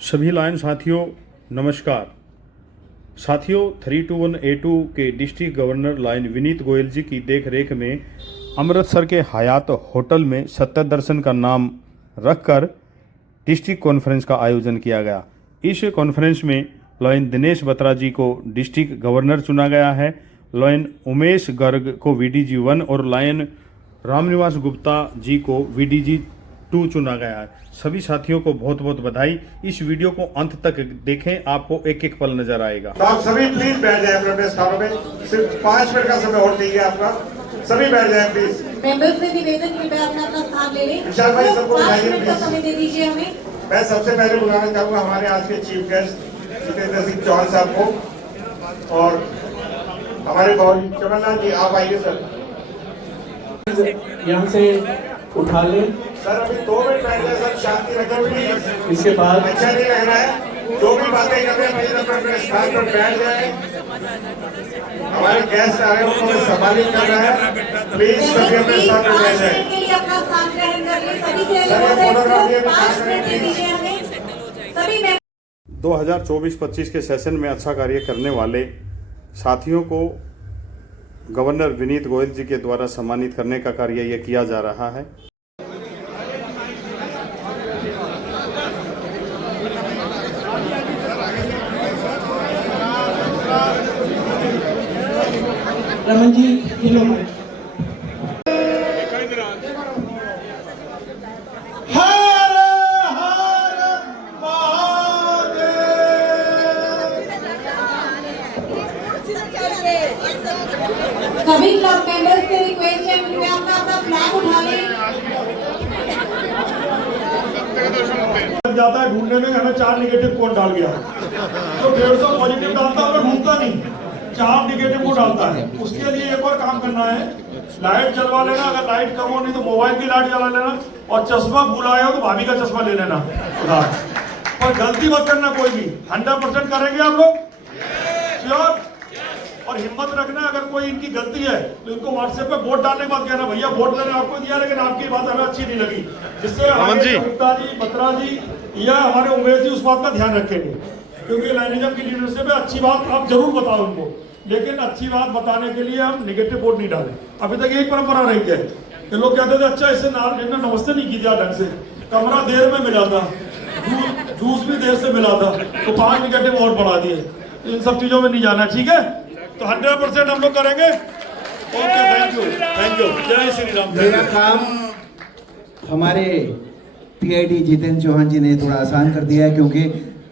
सभी लाइन साथियों नमस्कार। साथियों 321A2 के district governor lion Vineet Goyal ji की देखरेख में अमृतसर के हयात होटल में सत्य दर्शन का नाम रखकर डिस्ट्रिक्ट कॉन्फ्रेंस का आयोजन किया गया। इस कॉन्फ्रेंस में लाइन दिनेश बत्रा जी को डिस्ट्रिक्ट गवर्नर चुना गया है, लाइन उमेश गर्ग को VDG 1 और लाइन रामनिवास गुप्ता जी को VDG 2 चुना गया है। सभी साथियों को बहुत बहुत बधाई। इस वीडियो को अंत तक देखें, आपको एक एक पल नजर आएगा। तो आप सभी प्लीज बैठ जाएं अपने स्थानों में। सिर्फ 5 मिनट का समय और चाहिए आपका। सभी बैठ जाएं प्लीज। मेंबर्स से निवेदन कृपया अपना स्थान ले लें। विशाल भाई सबको 5 मिनट का समय दे दीजिए हमें। मैं सबसे पहले बुलाना चाहूंगा हमारे आज के चीफ गेस्ट जितेंद्र सिंह चौहान साहब को, और हमारे गौरी चमनलाल जी आप आइए सर। यहाँ से उठा ले सर अभी 2 मिनट बैठ जाए सर, शांति रखें प्लीज। इसके बाद अच्छा नहीं लग रहा है, जो भी बातें कर रहे हैं वही अपने स्थान पर बैठ जाए। हमारे गेस्ट आ रहे हैं उनको सम्मानित कर रहा है, प्लीज सभी अपने स्थान पर बैठ जाए। के लिए अपना स्थान ग्रहण कर लें। सभी से 5 मिनट दे दीजिए हमें। सभी 2024-25 के सेशन में अच्छा कार्य करने वाले साथियों को गवर्नर विनीत गोयल जी के द्वारा सम्मानित करने का कार्य यह किया जा रहा है। रमन जी किलो में सभी क्लब मेंबर्स से रिक्वेस्ट है कि अपना अपना फ्लैग उठा लें। जाता है ढूंढने में हमें 4 नेगेटिव कौन डाल गया, तो 150 पॉजिटिव डालता है ढूंढता नहीं, 4 नेगेटिव को डालता है। उसके लिए एक और काम करना है, लाइट जलवा लेना, अगर लाइट कम हो नहीं तो मोबाइल की लाइट जला लेना, और चश्मा भुलाया हो तो भाभी का चश्मा ले लेना। पर गलती मत करना कोई भी। 100% करेंगे आप लोग श्योर? और हिम्मत रखना, अगर कोई इनकी गलती है तो इनको व्हाट्सएप पे वोट डालने के बाद कहना भैया वोट मैंने आपको दिया लेकिन आपकी बात हमें अच्छी नहीं लगी। जिससे हमारे गुप्ता जी, बत्रा जी या हमारे उमेश जी उस बात का ध्यान रखेंगे, क्योंकि लाइनिज्म की लीडरशिप है। अच्छी बात आप जरूर बताओ उनको, लेकिन अच्छी बात बताने के लिए हम निगेटिव वोट नहीं डालें। अभी तक यही परंपरा रही है कि लोग कहते थे अच्छा इससे नमस्ते नहीं की ढंग से, कमरा देर में मिला था, जूस भी देर से मिला था, तो 5 निगेटिव वोट बढ़ा दिए। इन सब चीजों में नहीं जाना, ठीक है? तो 100% हम लोग करेंगे। ओके, थैंक यू, जय श्री राम। मेरा काम हमारे PID जितेंद्र चौहान जी ने थोड़ा आसान कर दिया है, क्योंकि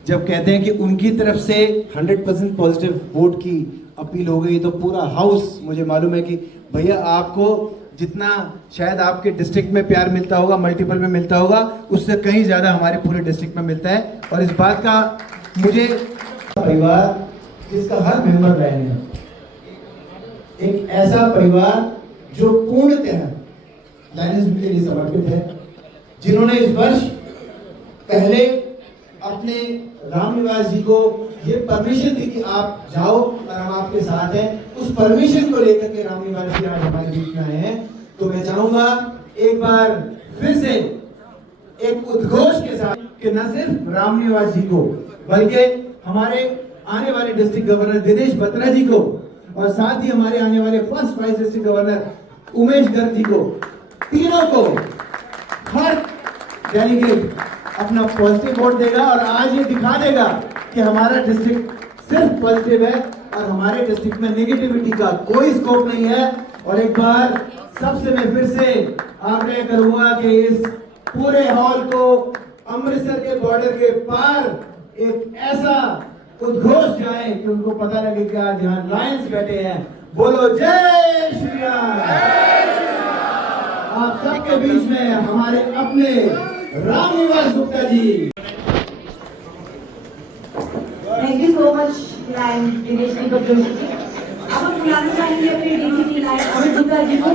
जब कहते हैं कि उनकी तरफ से 100% पॉजिटिव वोट की अपील हो गई तो पूरा हाउस, मुझे मालूम है कि भैया आपको जितना शायद आपके डिस्ट्रिक्ट में प्यार मिलता होगा, मल्टीपल में मिलता होगा, उससे कहीं ज़्यादा हमारे पूरे डिस्ट्रिक्ट में मिलता है। और इस बात का मुझे परिवार जिसका हर मेंबर लाइन है, एक ऐसा परिवार जो पूर्णतः लाइनिज्म के लिए समर्पित है, जिन्होंने इस वर्ष पहले अपने रामनिवास जी को ये परमिशन दी कि आप जाओ और हम आपके साथ हैं। उस परमिशन को लेकर के रामनिवास जी आज हमारे बीच में आए हैं। तो मैं चाहूंगा एक बार फिर से एक उद्घोष के साथ कि न सिर्फ रामनिवास जी को बल्कि हमारे आने वाले डिस्ट्रिक्ट गवर्नर दिनेश बत्रा जी को, और साथ ही हमारे आने वाले first vice district governor Umesh Garg ji को, तीनों को हर डेलीगेट अपना पॉजिटिव वोट देगा और आज ये दिखा देगा कि हमारा डिस्ट्रिक्ट सिर्फ पॉजिटिव है और हमारे डिस्ट्रिक्ट में नेगेटिविटी का कोई स्कोप नहीं है। और एक बार सबसे मैं फिर से आग्रह करूंगा कि इस पूरे हॉल को अमृतसर के बॉर्डर के पार एक ऐसा उद्घोष जाए कि उनको पता लगे कि आज यहाँ लायंस बैठे हैं। बोलो जय श्री राम। आप सबके बीच में हमारे अपने Ramniwas Gupta ji. Thank you so much lion Dinesh ji को। अब हम बुलाना चाहेंगे अपने DGP लाइन अमित गुप्ता जी को।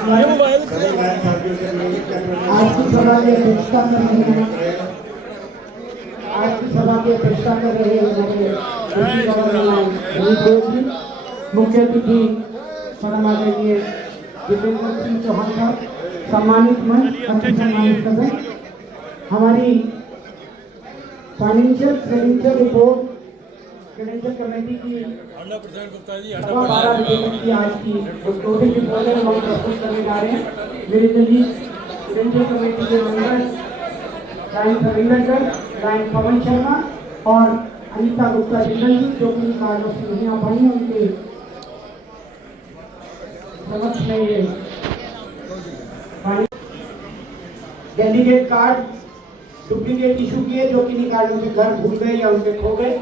डॉक्टर सभी लाइन साथियों से निवेदन कर रहे हैं। आज की सभा की अध्यक्षता कर रहे हैं आज की सभा की अध्यक्षता कर रहे हैं हमारे डिस्ट्रिक्ट गवर्नर विनीत गोयल जी, मुख्य अतिथि परम आदरणीय जितेंद्र सिंह चौहान साहब, सम्मानित मंच, अति सम्मानित सदन, हमारी फाइनेंशियल रिपोर्ट फाइनेंशियल कमेटी की 12 डिवीजन की आज की क्लोजिंग रिपोर्ट है, हम प्रस्तुत करने जा रहे हैं। मेरे दिल्ली फाइनेंशियल कमेटी के member lion Ravinder Garg, lion Pawan Sharma और अनीता गुप्ता जिंदल जी, जो कि कारणों से नहीं आ पाई हैं, उनके समक्ष में ये डेलीगेट कार्ड डुप्लीकेट इशू किए, जो किन्हीं कारणों से घर भूल गए या उनके खो गए,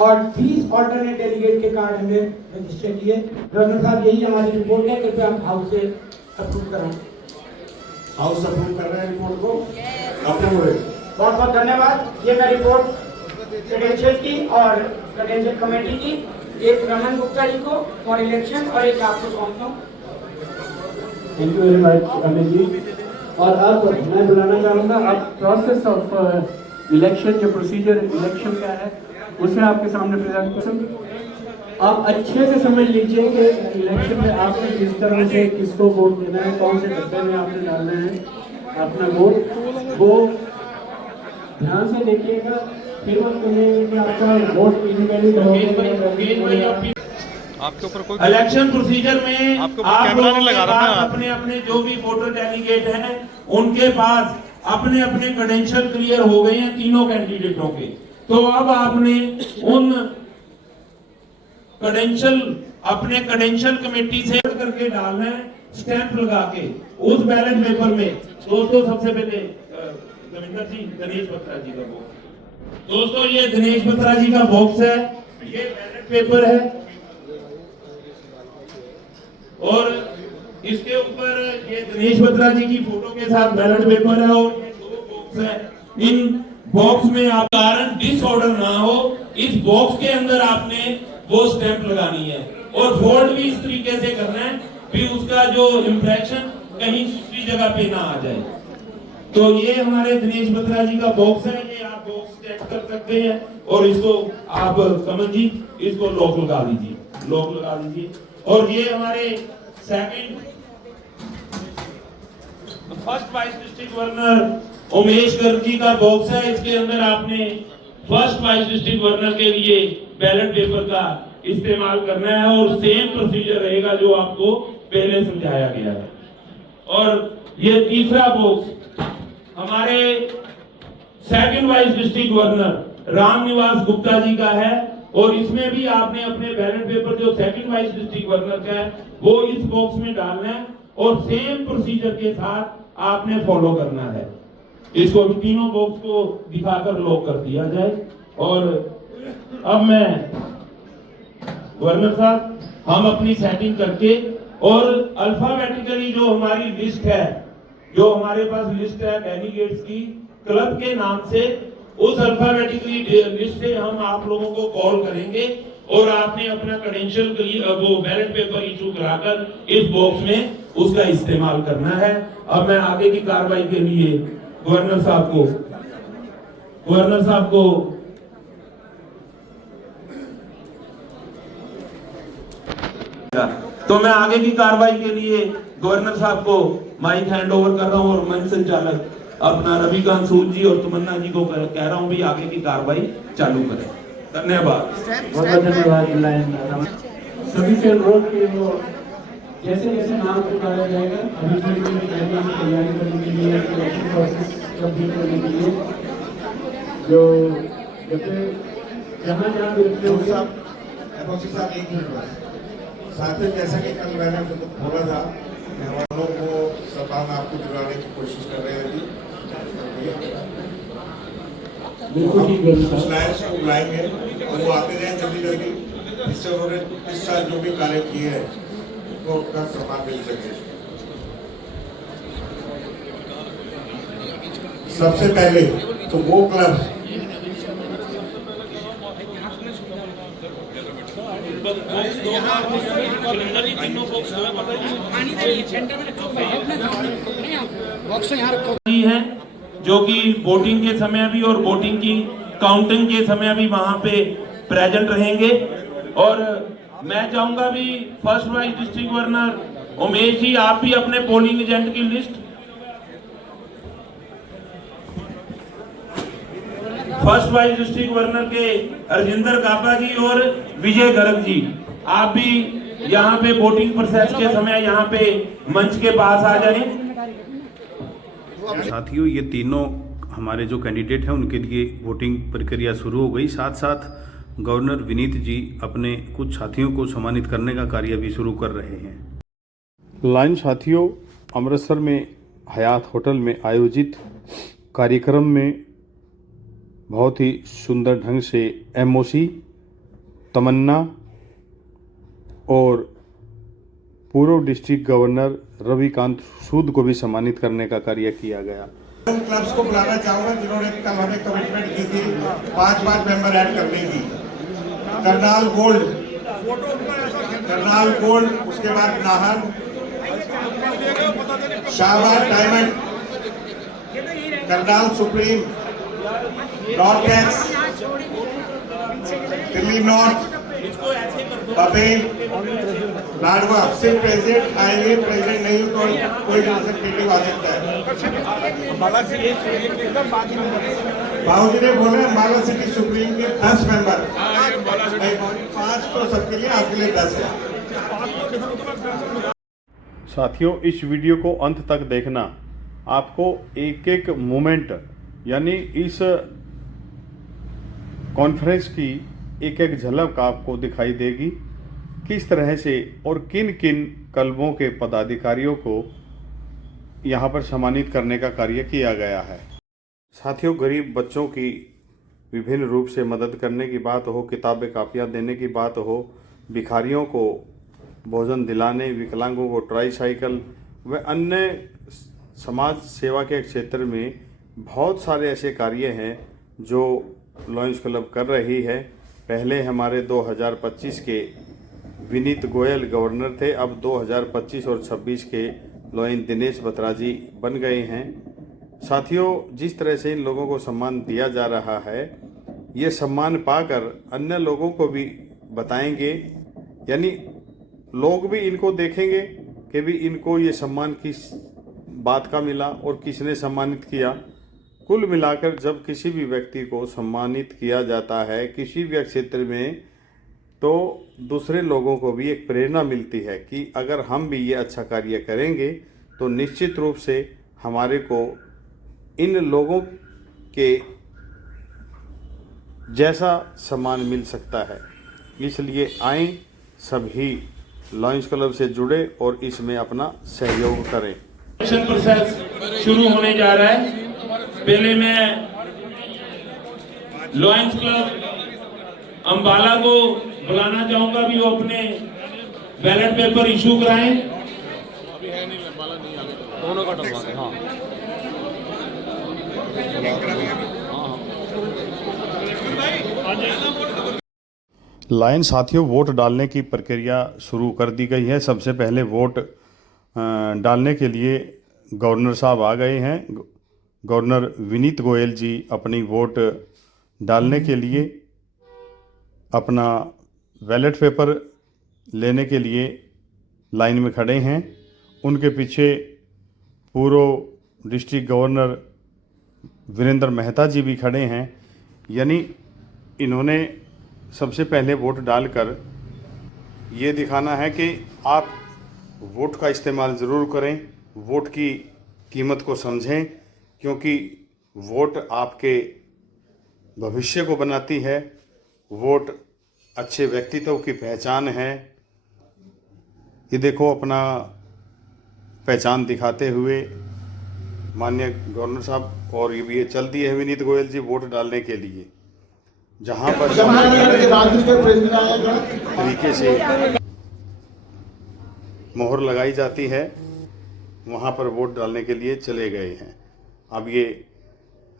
और 30 ऑल्टरनेट डेलीगेट के कार्ड हमने रजिस्टर किए। गवर्नर साहब, यही हमारी रिपोर्ट है, कृपया आप हाउस से अप्रूव कराएं। हाउस अप्रूव कर रहे हैं रिपोर्ट को, अप्रूव है। बहुत बहुत धन्यवाद। ये मैं रिपोर्ट क्रेडेंशियल की और क्रेडेंशियल कमेटी की, एक रमन गुप्ता जी को फॉर इलेक्शन और एक आपको सौंपता हूँ। Thank you very much Amit ji. और अब मैं बुलाना चाहूँगा, अब प्रोसेस ऑफ इलेक्शन, जो प्रोसीजर इलेक्शन का है उसे आपके सामने प्रेजेंट कर। आप अच्छे से समझ लीजिए कि इलेक्शन में आपने किस तरह से किसको वोट देना है, कौन से डब्बे में आपने डालना है अपना वोट, वो ध्यान से देखिएगा। फिर मत कहिए कि आपका वोट इनवैलिड हो गया। आपके ऊपर कोई इलेक्शन प्रोसीजर में आपके ऊपर आप कैमरा लोगों नहीं के लगा रहा पास मैं। अपने अपने जो भी वोटर डेलीगेट हैं उनके पास अपने अपने क्रेडेंशियल क्लियर हो गए हैं तीनों कैंडिडेटों के। तो अब आपने उन क्रेडेंशियल अपने क्रेडेंशियल कमेटी से करके डालना है, स्टैंप लगा के उस बैलेट पेपर में। दोस्तों सबसे पहले रविंदर जी, गणेश बत्रा जी का बॉक्स, दोस्तों ये गणेश बत्रा जी का बॉक्स है, ये बैलेट पेपर है और इसके ऊपर ये दिनेश बत्रा जी की फोटो के साथ बैलेट पेपर है और ये 2 बॉक्स है। इन बॉक्स में आप कारण डिसऑर्डर ना हो, इस बॉक्स के अंदर आपने वो स्टैंप लगानी है और फोल्ड भी इस तरीके से करना है कि उसका जो इंप्रेशन कहीं दूसरी जगह पे ना आ जाए। तो ये हमारे दिनेश बत्रा जी का बॉक्स है, ये आप बॉक्स चेक कर सकते हैं और इसको आप कमल जी इसको लॉक लगा लीजिए, लॉक लगा लीजिए। और ये हमारे first vice district governor Umesh Garg ji का बॉक्स है, इसके अंदर आपने फर्स्ट वाइस डिस्ट्रिक्ट गवर्नर के लिए बैलेट पेपर का इस्तेमाल करना है और सेम प्रोसीजर रहेगा जो आपको पहले समझाया गया है। और ये तीसरा बॉक्स हमारे second vice district governor Ramniwas Gupta ji का है और इसमें भी आपने अपने बैलेट पेपर जो सेकंड वाइस डिस्ट्रिक्ट गवर्नर का है वो इस बॉक्स में डालना है और सेम प्रोसीजर के साथ आपने फॉलो करना है। इसको तीनों बॉक्स को दिखाकर लॉक कर दिया जाए। और अब मैं गवर्नर साहब, हम अपनी सेटिंग करके और अल्फाबेटिकली जो हमारी लिस्ट है, जो हमारे पास लिस्ट है डेलीगेट्स की क्लब के नाम से, उस अल्फाबेटिकली लिस्ट से हम आप लोगों को कॉल करेंगे और आपने अपना क्रेडेंशियल वो बैलेट पेपर इशू कराकर इस बॉक्स में उसका इस्तेमाल करना है। अब मैं आगे की कार्रवाई के लिए गवर्नर साहब को तो मैं आगे की कार्रवाई के लिए गवर्नर साहब को माइक हैंड ओवर कर रहा हूं और मंच संचालक अपना रविकांत सूद जी और तमन्ना जी को कह रहा हूं भी आगे की कार्रवाई चालू करें। धन्यवाद। बहुत धन्यवाद। सभी से अनुरोध कि वो जैसे जैसे नाम पुकारा जाएगा अभी तैयारी करने के लिए, इलेक्शन प्रोसेस कंप्लीट करने के लिए, जो जहाँ जहाँ भी रखते होंगे साहब एक मिनट बस। साथ में जैसा कि कल मैंने बोला था, मेहमानों को सभा में आपको जुड़ाने की कोशिश कर रहे हैं। बिल्कुल ठीक है। कुछ लाइन्स को बुलाएंगे और वो आते जाए जल्दी जल्दी, इससे उन्होंने इस साल जो भी कार्य किए हैं उनको उनका सम्मान मिल सके। सबसे पहले तो वो क्लब है जो कि वोटिंग के समय भी और वोटिंग की काउंटिंग के समय भी वहां पे प्रेजेंट रहेंगे। और मैं चाहूंगा भी first vice district governor Umesh ji, आप भी अपने पोलिंग एजेंट की list, first vice district governor के अर्जिंदर कापा जी और विजय गर्ग जी, आप भी यहाँ पे वोटिंग प्रोसेस के समय यहाँ पे मंच के पास आ जाएं। साथियों, ये तीनों हमारे जो कैंडिडेट हैं उनके लिए वोटिंग प्रक्रिया शुरू हो गई। साथ साथ गवर्नर विनीत जी अपने कुछ साथियों को सम्मानित करने का कार्य भी शुरू कर रहे हैं। लाइन साथियों, अमृतसर में हयात होटल में आयोजित कार्यक्रम में बहुत ही सुंदर ढंग से एमओसी, तमन्ना और पूर्व डिस्ट्रिक्ट गवर्नर रविकांत सूद को भी सम्मानित करने का कार्य किया गया। क्लब्स को बुलाना चाहूंगा जिन्होंने कल हमें कमिटमेंट की थी 5 मेंबर ऐड करने की। करनाल गोल्ड, उसके बाद Nahan, Shahbad diamond, Karnal supreme, north ex, Delhi north, बबेल, लाडवा। सिर्फ प्रेसिडेंट आएंगे, प्रेसिडेंट नहीं हो तो कोई रिप्रेजेंटेटिव आ सकता है। बाबूजी ने बोले अम्बाला सिटी सुप्रीम के 10 मेंबर, 5 तो सबके लिए, आपके लिए 10 है। साथियों, इस वीडियो को अंत तक देखना। आपको एक एक मोमेंट यानी इस कॉन्फ्रेंस की एक एक झलक आपको दिखाई देगी, किस तरह से और किन किन क्लबों के पदाधिकारियों को यहाँ पर सम्मानित करने का कार्य किया गया है। साथियों, गरीब बच्चों की विभिन्न रूप से मदद करने की बात हो, किताबें कापियाँ देने की बात हो, भिखारियों को भोजन दिलाने, विकलांगों को ट्राईसाइकिल व अन्य समाज सेवा के क्षेत्र में बहुत सारे ऐसे कार्य हैं जो लॉयंस क्लब कर रही है। पहले हमारे 2025 के विनीत गोयल गवर्नर थे, अब 2025 और 26 के लॉयन दिनेश बत्रा जी बन गए हैं। साथियों, जिस तरह से इन लोगों को सम्मान दिया जा रहा है, ये सम्मान पाकर अन्य लोगों को भी बताएंगे, यानी लोग भी इनको देखेंगे कि भी इनको ये सम्मान किस बात का मिला और किसने सम्मानित किया। कुल मिलाकर जब किसी भी व्यक्ति को सम्मानित किया जाता है किसी भी क्षेत्र में, तो दूसरे लोगों को भी एक प्रेरणा मिलती है कि अगर हम भी ये अच्छा कार्य करेंगे तो निश्चित रूप से हमारे को इन लोगों के जैसा सम्मान मिल सकता है। इसलिए आएं, सभी लॉयंस क्लब से जुड़े और इसमें अपना सहयोग करें। इलेक्शन प्रोसेस शुरू होने जा रहा है। पहले मैं लॉयंस क्लब अंबाला को बुलाना चाहूंगा भी वो अपने बैलेट पेपर इशू कराएं। दोनों का डलवा है। हाँ लाइन साथियों, वोट डालने की प्रक्रिया शुरू कर दी गई है। सबसे पहले वोट डालने के लिए गवर्नर साहब आ गए हैं। गवर्नर विनीत गोयल जी अपनी वोट डालने के लिए अपना बैलेट पेपर लेने के लिए लाइन में खड़े हैं। उनके पीछे पूर्व डिस्ट्रिक्ट गवर्नर वीरेंद्र मेहता जी भी खड़े हैं। यानी इन्होंने सबसे पहले वोट डालकर ये दिखाना है कि आप वोट का इस्तेमाल ज़रूर करें, वोट की कीमत को समझें, क्योंकि वोट आपके भविष्य को बनाती है। वोट अच्छे व्यक्तित्व की पहचान है। ये देखो, अपना पहचान दिखाते हुए माननीय गवर्नर साहब और ये चल दिए हैं विनीत गोयल जी वोट डालने के लिए। जहाँ पर तरीके से मोहर लगाई जाती है वहाँ पर वोट डालने के लिए चले गए हैं। अब ये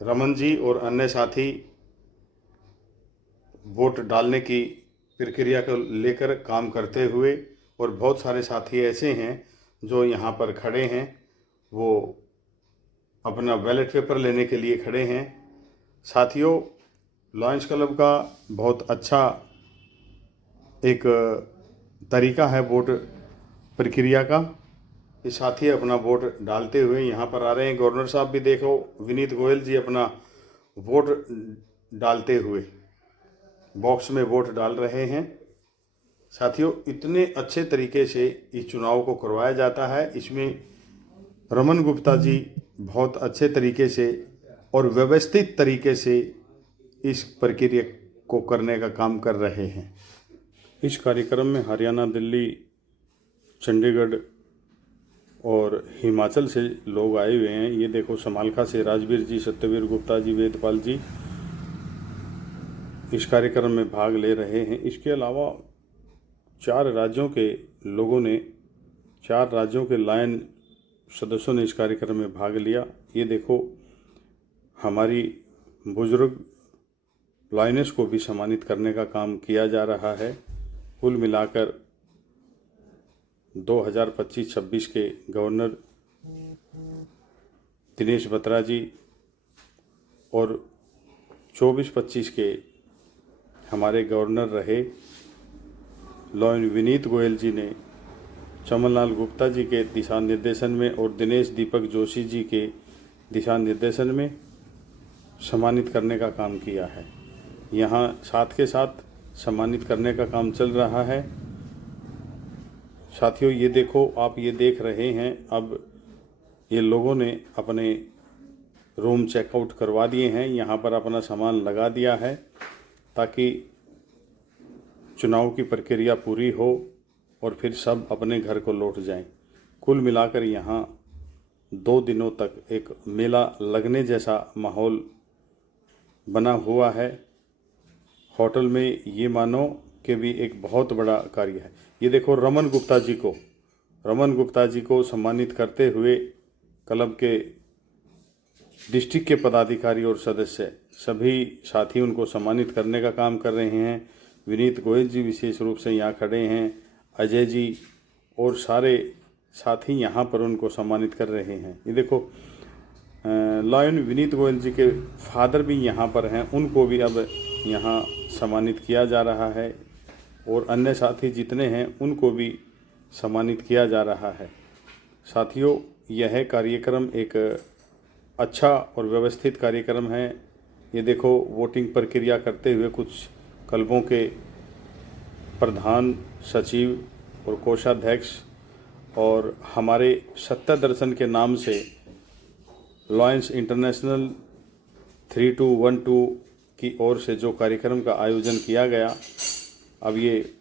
रमन जी और अन्य साथी वोट डालने की प्रक्रिया को लेकर काम करते हुए और बहुत सारे साथी ऐसे हैं जो यहाँ पर खड़े हैं, वो अपना बैलेट पेपर लेने के लिए खड़े हैं। साथियों, लॉयंस क्लब का बहुत अच्छा एक तरीका है वोट प्रक्रिया का। ये साथी अपना वोट डालते हुए यहाँ पर आ रहे हैं। गवर्नर साहब भी देखो, विनीत गोयल जी अपना वोट डालते हुए बॉक्स में वोट डाल रहे हैं। साथियों, इतने अच्छे तरीके से इस चुनाव को करवाया जाता है। इसमें रमन गुप्ता जी बहुत अच्छे तरीके से और व्यवस्थित तरीके से इस प्रक्रिया को करने का काम कर रहे हैं। इस कार्यक्रम में हरियाणा, दिल्ली, चंडीगढ़ और हिमाचल से लोग आए हुए हैं। ये देखो, समालखा से राजवीर जी, सत्यवीर गुप्ता जी, वेदपाल जी इस कार्यक्रम में भाग ले रहे हैं। इसके अलावा 4 राज्यों के लोगों ने, 4 राज्यों के लायन सदस्यों ने इस कार्यक्रम में भाग लिया। ये देखो, हमारी बुजुर्ग लायनेस को भी सम्मानित करने का काम किया जा रहा है। कुल मिलाकर 2025-26 के गवर्नर दिनेश बत्रा जी और 24-25 के हमारे गवर्नर रहे लॉयन विनीत गोयल जी ने चमन लाल गुप्ता जी के दिशा निर्देशन में और दिनेश दीपक जोशी जी के दिशा निर्देशन में सम्मानित करने का काम किया है। यहाँ साथ के साथ सम्मानित करने का काम चल रहा है। साथियों, ये देखो, आप ये देख रहे हैं, अब ये लोगों ने अपने रूम चेकआउट करवा दिए हैं, यहाँ पर अपना सामान लगा दिया है ताकि चुनाव की प्रक्रिया पूरी हो और फिर सब अपने घर को लौट जाएं। कुल मिलाकर यहाँ 2 दिनों तक एक मेला लगने जैसा माहौल बना हुआ है। होटल में ये मानो कि भी एक बहुत बड़ा कार्य है। ये देखो, रमन गुप्ता जी को सम्मानित करते हुए क्लब के डिस्ट्रिक्ट के पदाधिकारी और सदस्य सभी साथी उनको सम्मानित करने का काम कर रहे हैं। विनीत गोयल जी विशेष रूप से यहाँ खड़े हैं, अजय जी और सारे साथी यहाँ पर उनको सम्मानित कर रहे हैं। ये देखो, लॉयन विनीत गोयल जी के फादर भी यहाँ पर हैं, उनको भी अब यहाँ सम्मानित किया जा रहा है और अन्य साथी जितने हैं उनको भी सम्मानित किया जा रहा है। साथियों, यह कार्यक्रम एक अच्छा और व्यवस्थित कार्यक्रम है। ये देखो, वोटिंग प्रक्रिया करते हुए कुछ क्लबों के प्रधान, सचिव और कोषाध्यक्ष और हमारे सत्य दर्शन के नाम से लॉयंस इंटरनेशनल 3212 की ओर से जो कार्यक्रम का आयोजन किया गया, अब ये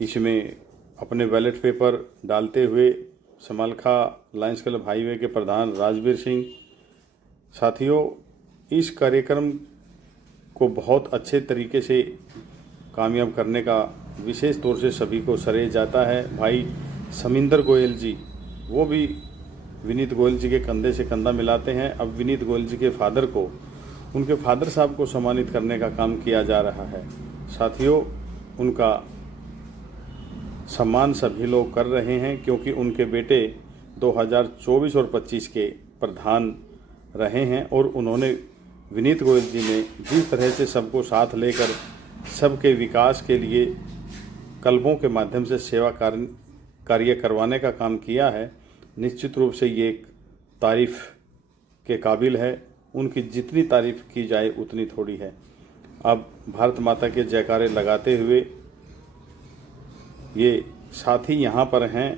इसमें अपने बैलेट पेपर डालते हुए समालखा लायंस क्लब हाईवे के प्रधान राजवीर सिंह। साथियों, इस कार्यक्रम को बहुत अच्छे तरीके से कामयाब करने का विशेष तौर से सभी को श्रेय जाता है। भाई समिंदर गोयल जी, वो भी विनीत गोयल जी के कंधे से कंधा मिलाते हैं। अब विनीत गोयल जी के फादर को, उनके फादर साहब को सम्मानित करने का काम किया जा रहा है। साथियों, उनका सम्मान सभी लोग कर रहे हैं क्योंकि उनके बेटे 2024 और 25 के प्रधान रहे हैं और उन्होंने, विनीत गोयल जी ने जिस तरह से सबको साथ लेकर सबके विकास के लिए क्लबों के माध्यम से सेवा कार्य करवाने का काम किया है, निश्चित रूप से ये एक तारीफ़ के काबिल है। उनकी जितनी तारीफ़ की जाए उतनी थोड़ी है। अब भारत माता के जयकारे लगाते हुए ये साथी यहाँ पर हैं।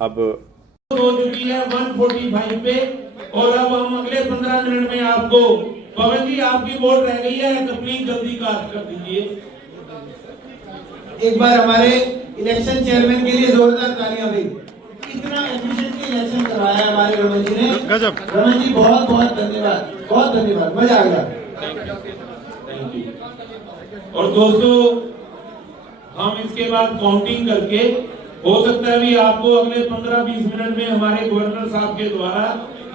अब हो चुकी है 145 पे और अब हम अगले 15 मिनट में आपको, पवन जी आपकी वोट रह गई है तो प्लीज जल्दी कास्ट कर दीजिए। एक बार हमारे इलेक्शन चेयरमैन के लिए जोरदार तालियां भी। इतना एफिशिएंटली इलेक्शन करवाया हमारे रमन जी ने। रमन जी बहुत बहुत धन्यवाद, बहुत धन्यवाद, मजा आ गया। Thank you. और दोस्तों, हम इसके बाद काउंटिंग करके, हो सकता है भी आपको अगले 15-20 मिनट में हमारे गवर्नर साहब के द्वारा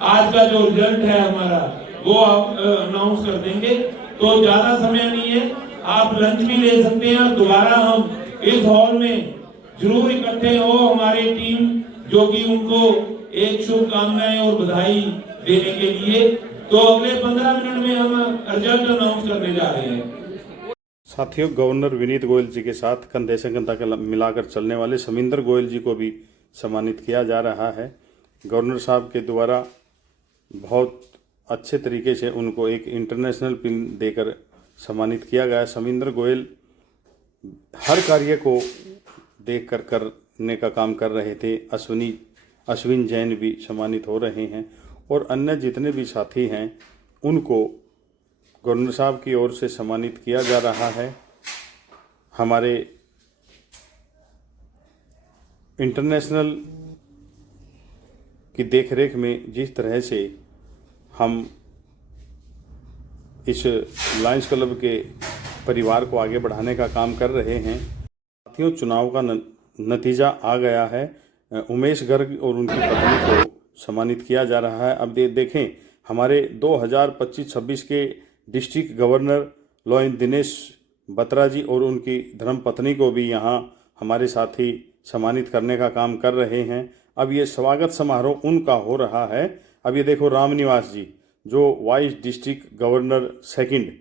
आज का जो रिजल्ट है हमारा वो आप अनाउंस कर देंगे। तो ज्यादा समय नहीं है, आप लंच भी ले सकते हैं और दोबारा हम इस हॉल में जरूर इकट्ठे हो हमारी टीम, जो कि उनको एक शुभकामनाएं और बधाई देने के लिए। तो अगले 15 मिनट में हम रिजल्ट अनाउंस करने जा रहे हैं। साथियों, गवर्नर विनीत गोयल जी के साथ कंधे से कंधा मिलाकर चलने वाले समिंदर गोयल जी को भी सम्मानित किया जा रहा है। गवर्नर साहब के द्वारा बहुत अच्छे तरीके से उनको एक इंटरनेशनल पिन देकर सम्मानित किया गया। समिंदर गोयल हर कार्य को देखकर करने का काम कर रहे थे। अश्विन जैन भी सम्मानित हो रहे हैं और अन्य जितने भी साथी हैं उनको गवर्नर साहब की ओर से सम्मानित किया जा रहा है। हमारे इंटरनेशनल की देखरेख में जिस तरह से हम इस लायंस क्लब के परिवार को आगे बढ़ाने का काम कर रहे हैं, साथियों चुनाव का नतीजा आ गया है। उमेश गर्ग और उनकी पत्नी को सम्मानित किया जा रहा है। अब देखें, हमारे 2025-26 के district governor lion Dinesh Batra ji और उनकी धर्मपत्नी को भी यहाँ हमारे साथी सम्मानित करने का काम कर रहे हैं। अब ये स्वागत समारोह उनका हो रहा है। अब ये देखो, रामनिवास जी जो वाइस डिस्ट्रिक्ट गवर्नर सेकंड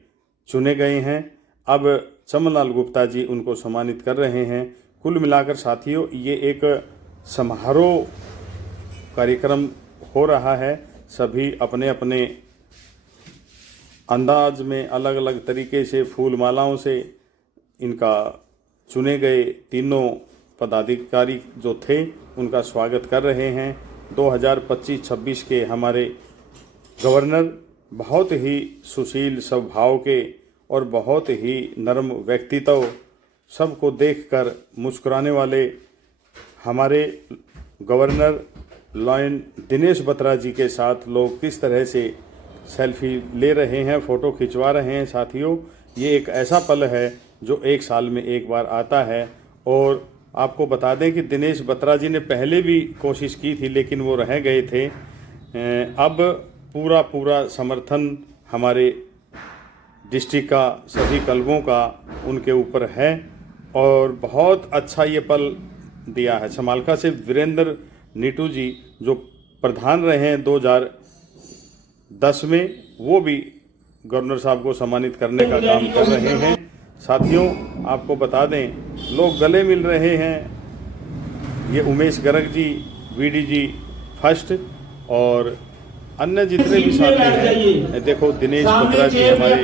चुने गए हैं, अब चमनलाल गुप्ता जी उनको सम्मानित कर रहे हैं। कुल मिलाकर साथियों ये एक समारोह कार्यक्रम हो रहा है। सभी अपने अपने अंदाज में अलग अलग तरीके से फूल मालाओं से इनका चुने गए तीनों पदाधिकारी जो थे उनका स्वागत कर रहे हैं। 2025-26 के हमारे गवर्नर बहुत ही सुशील स्वभाव के और बहुत ही नरम व्यक्तित्व, सबको देखकर मुस्कुराने वाले हमारे गवर्नर लॉयन दिनेश बत्रा जी के साथ लोग किस तरह से सेल्फी ले रहे हैं, फ़ोटो खिंचवा रहे हैं। साथियों ये एक ऐसा पल है जो एक साल में एक बार आता है। और आपको बता दें कि दिनेश बत्रा जी ने पहले भी कोशिश की थी लेकिन वो रह गए थे। अब पूरा समर्थन हमारे डिस्ट्रिक्ट का सभी क्लबों का उनके ऊपर है और बहुत अच्छा ये पल दिया है। समालखा से वीरेंद्र नीटू जी जो प्रधान रहे हैं 2010 में, वो भी गवर्नर साहब को सम्मानित करने का काम कर रहे हैं। साथियों आपको बता दें, लोग गले मिल रहे हैं। ये उमेश गर्ग जी VDG फर्स्ट और अन्य जितने भी साथी हैं, देखो दिनेश बत्रा जी हमारे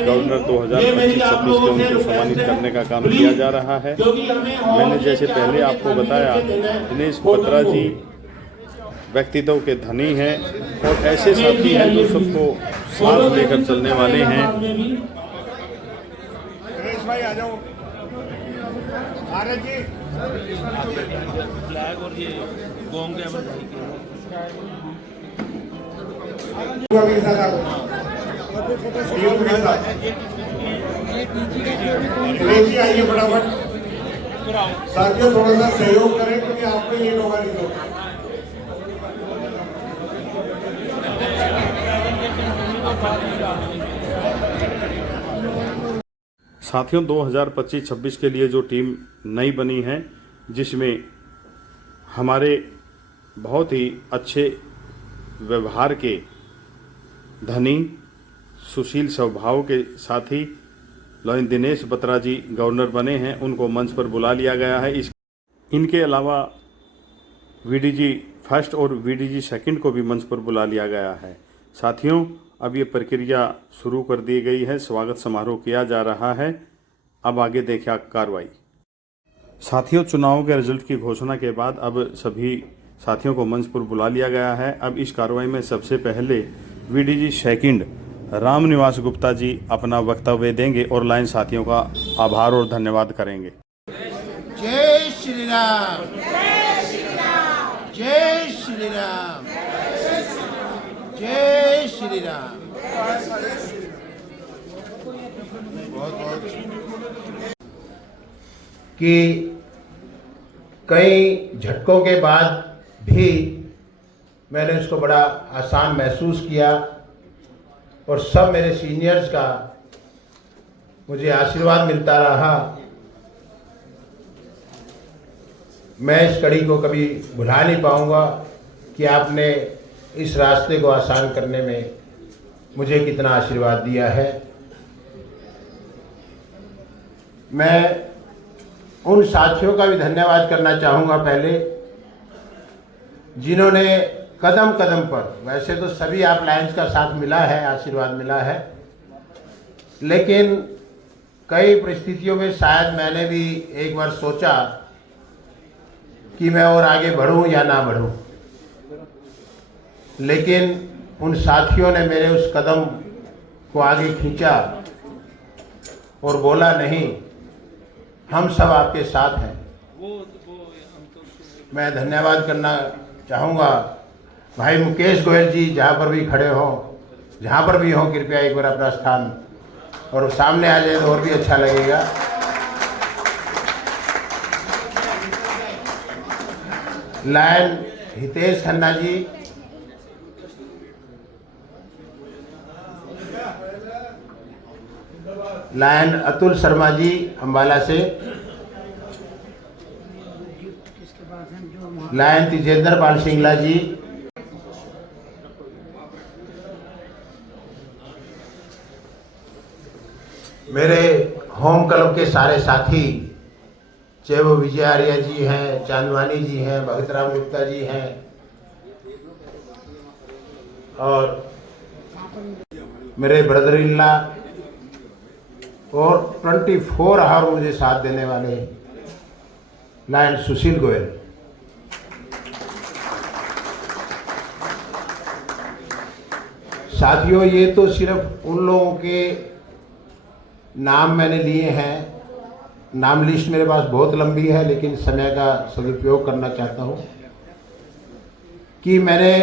गवर्नर 2025-26 के उनको सम्मानित करने का काम किया जा रहा है। मैंने जैसे पहले आपको बताया, दिनेश बत्रा जी व्यक्तित्व के धनी हैं और ऐसे साथी हैं जो सबको साथ लेकर चलने वाले हैं। भाई आ जाओ, आरज जी फ्लैग और ये गोंग के के साथ आओ, के साथ लेके आइए फटाफट। साथियों थोड़ा सा सहयोग करें क्योंकि आपको ये लोग नहीं दो। साथियों 2025-26 के लिए जो टीम नई बनी है, जिसमें हमारे बहुत ही अच्छे व्यवहार के धनी सुशील स्वभाव के साथी लॉयन दिनेश बत्रा जी गवर्नर बने हैं, उनको मंच पर बुला लिया गया है। इनके अलावा VDG फर्स्ट और VDG सेकंड को भी मंच पर बुला लिया गया है। साथियों अब ये प्रक्रिया शुरू कर दी गई है, स्वागत समारोह किया जा रहा है। अब आगे देखिए कार्रवाई। साथियों चुनाव के रिजल्ट की घोषणा के बाद अब सभी साथियों को मंच पर बुला लिया गया है। अब इस कार्रवाई में सबसे पहले VDG सेकंड रामनिवास गुप्ता जी अपना वक्तव्य देंगे और लाइन साथियों का आभार और धन्यवाद करेंगे। जय श्री राम, जय श्री राम, जय श्री राम, जय श्री राम। बहुत बहुत कि कई झटकों के बाद भी मैंने इसको बड़ा आसान महसूस किया और सब मेरे सीनियर्स का मुझे आशीर्वाद मिलता रहा मैं इस कड़ी को कभी भुला नहीं पाऊंगा कि आपने इस रास्ते को आसान करने में मुझे कितना आशीर्वाद दिया है। मैं उन साथियों का भी धन्यवाद करना चाहूँगा पहले, जिन्होंने कदम कदम पर, वैसे तो सभी आप लायंस का साथ मिला है, आशीर्वाद मिला है, लेकिन कई परिस्थितियों में शायद मैंने भी एक बार सोचा कि मैं और आगे बढ़ूं या ना बढ़ूं, लेकिन उन साथियों ने मेरे उस कदम को आगे खींचा और बोला नहीं, हम सब आपके साथ हैं। मैं धन्यवाद करना चाहूँगा भाई मुकेश गोयल जी, जहाँ पर भी खड़े हों, जहाँ पर भी हों, कृपया एक बार अपना स्थान और सामने आ जाए तो और भी अच्छा लगेगा। लायन हितेश खन्ना जी, लायन अतुल शर्मा जी अम्बाला से, लायन तेजेंद्र पाल सिंगला जी, मेरे होम क्लब के सारे साथी, चाहे वो विजय आर्या जी हैं, चांदवानी जी हैं, भगत राम गुप्ता जी हैं, और मेरे ब्रदर इन लॉ, और 24 आवर मुझे साथ देने वाले लायन सुशील गोयल। साथियों, ये तो सिर्फ उन लोगों के नाम मैंने लिए हैं, नाम लिस्ट मेरे पास बहुत लंबी है, लेकिन समय का सदुपयोग करना चाहता हूँ कि मैंने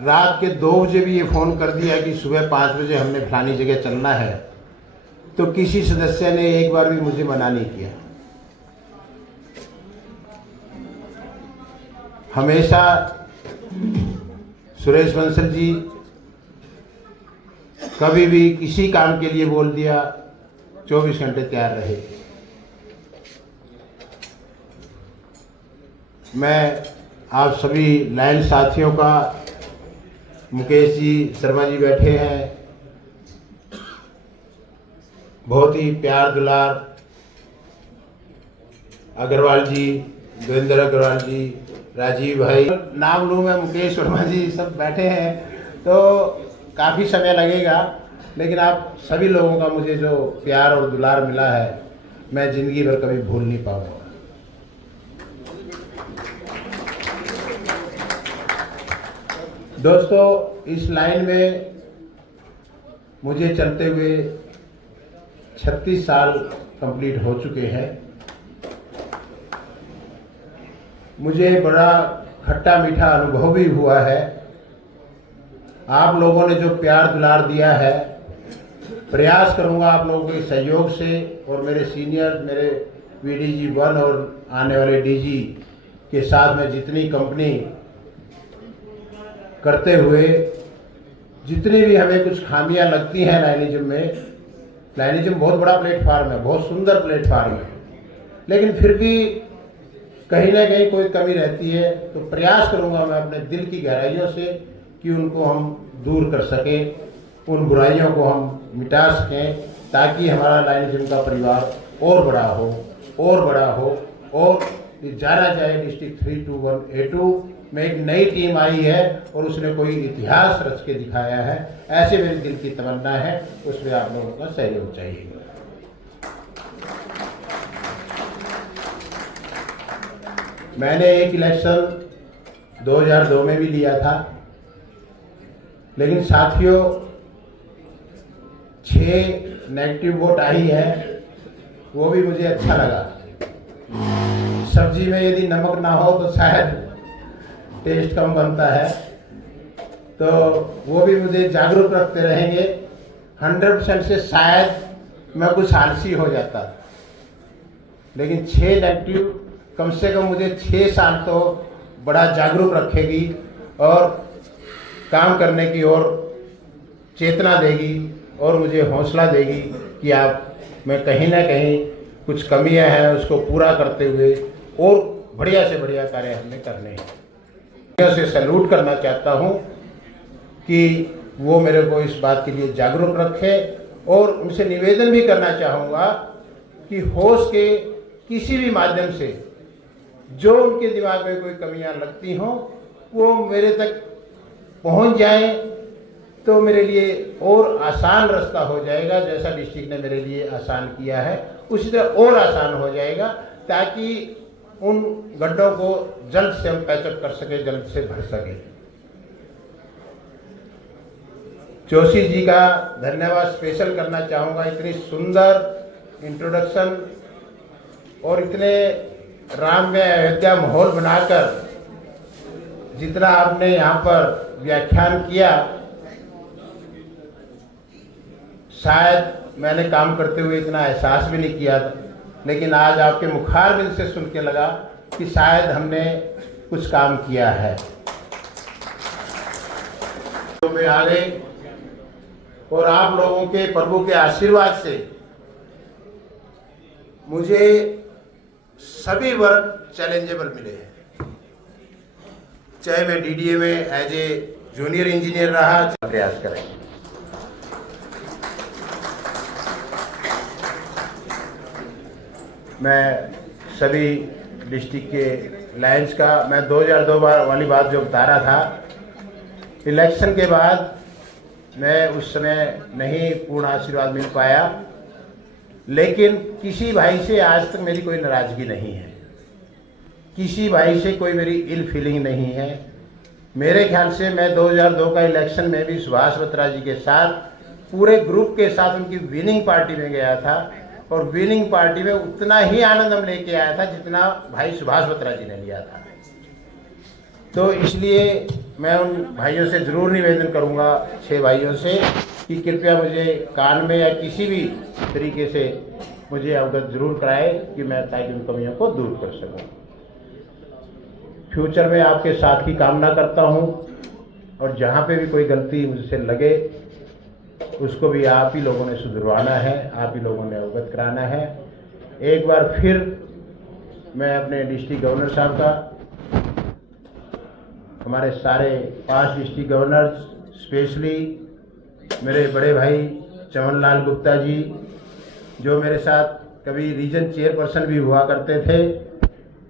रात के 2 बजे भी ये फ़ोन कर दिया कि सुबह 5 बजे हमने फलानी जगह चलना है, तो किसी सदस्य ने एक बार भी मुझे मना नहीं किया। हमेशा सुरेश बंसल जी कभी भी किसी काम के लिए बोल दिया, 24 घंटे तैयार रहे। मैं आप सभी लाइन साथियों का, मुकेश जी शर्मा जी बैठे हैं, बहुत ही प्यार दुलार, अग्रवाल जी, देवेंद्र अग्रवाल जी, राजीव भाई, नाम लूँ मैं, मुकेश शर्मा जी सब बैठे हैं, तो काफ़ी समय लगेगा, लेकिन आप सभी लोगों का मुझे जो प्यार और दुलार मिला है, मैं ज़िंदगी भर कभी भूल नहीं पाऊंगा। दोस्तों, इस लाइन में मुझे चलते हुए 36 साल कंप्लीट हो चुके हैं। मुझे बड़ा खट्टा मीठा अनुभव भी हुआ है। आप लोगों ने जो प्यार दुलार दिया है, प्रयास करूंगा आप लोगों के सहयोग से और मेरे सीनियर, मेरे वीडीजी 1 और आने वाले डीजी के साथ में जितनी कंपनी करते हुए जितनी भी हमें कुछ खामियां लगती हैं लाइनिज्म में, लाइनिज्म बहुत बड़ा प्लेटफार्म है, बहुत सुंदर प्लेटफार्म है, लेकिन फिर भी कहीं ना कहीं कोई कमी रहती है, तो प्रयास करूंगा मैं अपने दिल की गहराइयों से कि उनको हम दूर कर सकें, उन बुराइयों को हम मिटा सकें, ताकि हमारा लाइनिज्म का परिवार और बड़ा हो, और बड़ा हो, और जाना जाए। डिस्ट्रिक्ट 321A2 में एक नई टीम आई है और उसने कोई इतिहास रच के दिखाया है, ऐसे मेरे दिल की तमन्ना है, उसमें आप लोगों का सहयोग चाहिए। मैंने एक इलेक्शन 2002 में भी लिया था, लेकिन साथियों 6 नेगेटिव वोट आई है, वो भी मुझे अच्छा लगा। सब्जी में यदि नमक ना हो तो शायद टेस्ट कम बनता है, तो वो भी मुझे जागरूक रखते रहेंगे। 100% से शायद मैं कुछ आलसी हो जाता, लेकिन 6 नेगेटिव कम से कम मुझे 6 साल तो बड़ा जागरूक रखेगी और काम करने की ओर चेतना देगी और मुझे हौसला देगी कि आप, मैं कहीं ना कहीं कुछ कमियां हैं उसको पूरा करते हुए और बढ़िया से बढ़िया कार्य हमने करने हैं। से सैल्यूट करना चाहता हूँ कि वो मेरे को इस बात के लिए जागरूक रखे, और उनसे निवेदन भी करना चाहूँगा कि हो सके किसी भी माध्यम से जो उनके दिमाग में कोई कमियां लगती हों वो मेरे तक पहुंच जाए तो मेरे लिए और आसान रास्ता हो जाएगा। जैसा डिस्ट्रिक्ट ने मेरे लिए आसान किया है उसी तरह और आसान हो जाएगा, ताकि उन गड्ढों को जल्द से हम पैचअप कर सके, जल्द से भर सके। जोशी जी का धन्यवाद स्पेशल करना चाहूँगा, इतनी सुंदर इंट्रोडक्शन और इतने राम में अयोध्या माहौल बनाकर जितना आपने यहाँ पर व्याख्यान किया, शायद मैंने काम करते हुए इतना एहसास भी नहीं किया था, लेकिन आज आपके मुखारबिंद से सुन के लगा कि शायद हमने कुछ काम किया है। तो मैं आ गए और आप लोगों के प्रभु के आशीर्वाद से मुझे सभी वर्ग चैलेंजेबल मिले हैं। चाहे मैं डीडीए में एज ए जूनियर इंजीनियर रहा, प्रयास करेंगे। मैं सभी डिस्ट्रिक्ट के लाइन्स का, मैं 2002 वाली बात जो बता रहा था, इलेक्शन के बाद मैं उस समय नहीं पूर्ण आशीर्वाद मिल पाया, लेकिन किसी भाई से आज तक मेरी कोई नाराज़गी नहीं है, किसी भाई से कोई मेरी इल फीलिंग नहीं है। मेरे ख्याल से मैं 2002 का इलेक्शन में भी सुभाष बत्रा जी के साथ पूरे ग्रुप के साथ उनकी विनिंग पार्टी में गया था, और विनिंग पार्टी में उतना ही आनंद हम लेके आया था जितना भाई सुभाष बत्रा जी ने लिया था। तो इसलिए मैं उन भाइयों से ज़रूर निवेदन करूंगा, 6 भाइयों से, कि कृपया मुझे कान में या किसी भी तरीके से मुझे अवगत जरूर कराए कि मैं ताकि उन कमियों को दूर कर सकूं। फ्यूचर में आपके साथ की कामना करता हूं, और जहां पे भी कोई गलती मुझसे लगे उसको भी आप ही लोगों ने सुधरवाना है, आप ही लोगों ने अवगत कराना है। एक बार फिर मैं अपने डिस्ट्रिक्ट गवर्नर साहब का, हमारे सारे 5 डिस्ट्रिक्ट गवर्नर्स, स्पेशली मेरे बड़े भाई चमन लाल गुप्ता जी, जो मेरे साथ कभी रीजन चेयरपर्सन भी हुआ करते थे,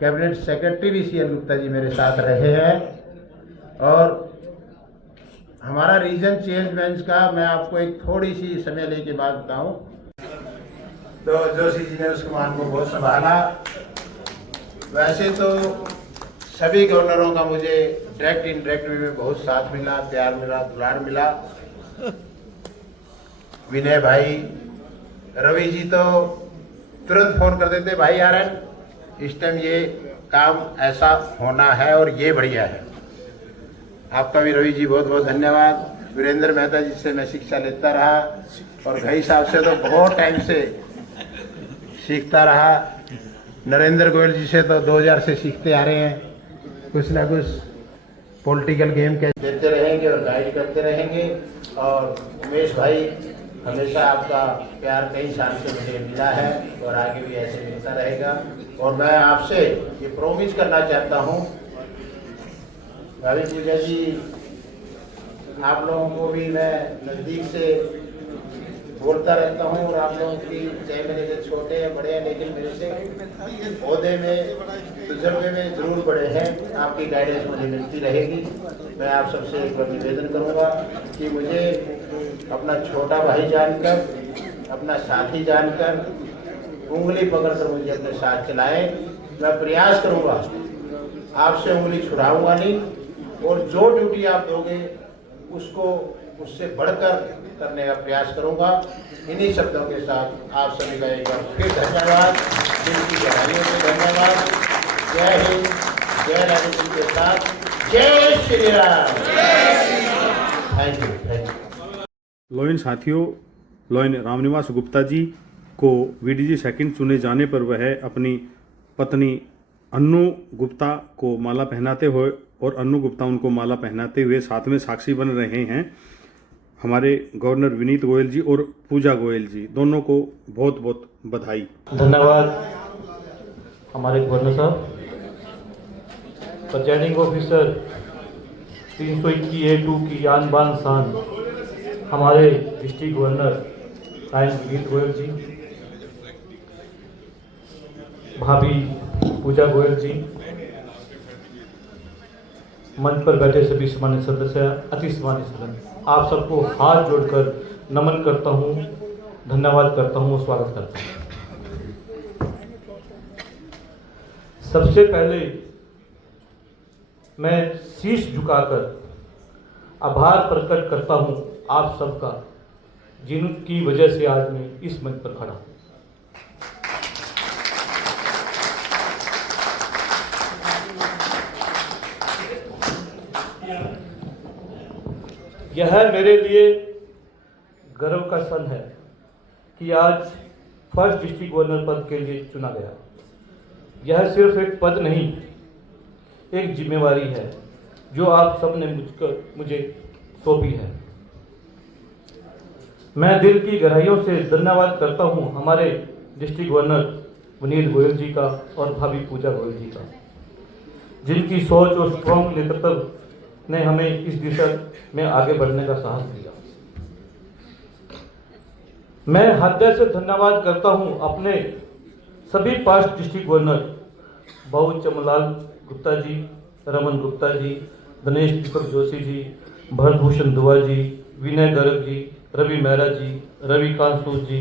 कैबिनेट सेक्रेटरी भी CN गुप्ता जी मेरे साथ रहे हैं, और हमारा रीजन चेंज बेंच का मैं आपको एक थोड़ी सी समय लेके बात बताऊं तो जोशी जी ने उस कमान को बहुत संभाला। वैसे तो सभी गवर्नरों का मुझे डायरेक्ट इनडायरेक्ट वे में बहुत साथ मिला, प्यार मिला, दुलार मिला। विनय भाई, रवि जी तो तुरंत फोन कर देते, भाई आरन इस टाइम ये काम ऐसा होना है और ये बढ़िया है। आपका भी रवि जी बहुत बहुत धन्यवाद। वीरेंद्र मेहता जी से मैं शिक्षा लेता रहा, और भाई साहब से तो बहुत टाइम से सीखता रहा। नरेंद्र गोयल जी से तो 2000 से सीखते आ रहे हैं, कुछ ना कुछ पॉलिटिकल गेम के देते रहेंगे और गाइड करते रहेंगे। और उमेश भाई, हमेशा आपका प्यार कई साल से मुझे मिला है और आगे भी ऐसे मिलता रहेगा। और मैं आपसे ये प्रॉमिस करना चाहता हूँ, भाभी पूजा जी, आप लोगों को भी मैं नज़दीक से बोलता रहता हूँ, और आप लोगों की, चाहे मेरे से छोटे हैं बड़े हैं, लेकिन मेरे से पौधे में, तजुर्बे में जरूर बड़े हैं। आपकी गाइडेंस मुझे मिलती रहेगी। मैं आप सबसे एक बार निवेदन करूँगा कि मुझे अपना छोटा भाई जानकर, अपना साथी जानकर, उंगली पकड़कर मुझे अपने साथ चलाएं। मैं प्रयास करूँगा, आपसे उंगली छुड़ाऊँगा नहीं, और जो ड्यूटी आप दोगे उसको उससे बढ़कर करने का प्रयास करूंगा। इन्हीं शब्दों के साथ आप सभी का एक बार फिर धन्यवाद, दिल की गहराइयों से धन्यवाद। जय हिंद, जय राजनीति के साथ, जय Shri Ram. Thank you. Lion साथियों, लॉयन रामनिवास गुप्ता जी को VDG सेकंड चुने जाने पर वह अपनी पत्नी अन्नू गुप्ता को माला पहनाते हुए, और अन्नू गुप्ता उनको माला पहनाते हुए साथ में साक्षी बन रहे हैं। हमारे गवर्नर विनीत गोयल जी और पूजा गोयल जी, दोनों को बहुत बहुत बधाई। धन्यवाद हमारे गवर्नर साहब। प्रिजाइडिंग ऑफिसर 321A2 की आन बान शान हमारे district governor lion Vineet Goyal ji, भाभी पूजा गोयल जी, मंच पर बैठे सभी सम्मानित सदस्य, अति सम्मानित सदन, आप सबको हाथ जोड़कर नमन करता हूँ, धन्यवाद करता हूँ, स्वागत करता हूँ। सबसे पहले मैं शीश झुकाकर आभार प्रकट करता हूँ आप सबका, जिनकी वजह से आज मैं इस मंच पर खड़ा हूँ। यह मेरे लिए गर्व का क्षण है कि आज फर्स्ट डिस्ट्रिक्ट गवर्नर पद के लिए चुना गया। यह सिर्फ एक पद नहीं, एक जिम्मेवारी है जो आप सबने मुझे सौंपी है। मैं दिल की गहराइयों से धन्यवाद करता हूं हमारे डिस्ट्रिक्ट गवर्नर विनीत गोयल जी का और भाभी पूजा गोयल जी का, जिनकी सोच और स्ट्रॉन्ग नेतृत्व ने हमें इस दिशा में आगे बढ़ने का साहस दिया। मैं हृदय से धन्यवाद करता हूं अपने सभी पास्ट डिस्ट्रिक्ट गवर्नर बाबू चमनलाल गुप्ता जी, रमन गुप्ता जी, दिनेश दीपक जोशी जी, भरतभूषण दुआ जी, विनय गर्ग जी, रवि मेहरा जी, रविकांत सूद जी,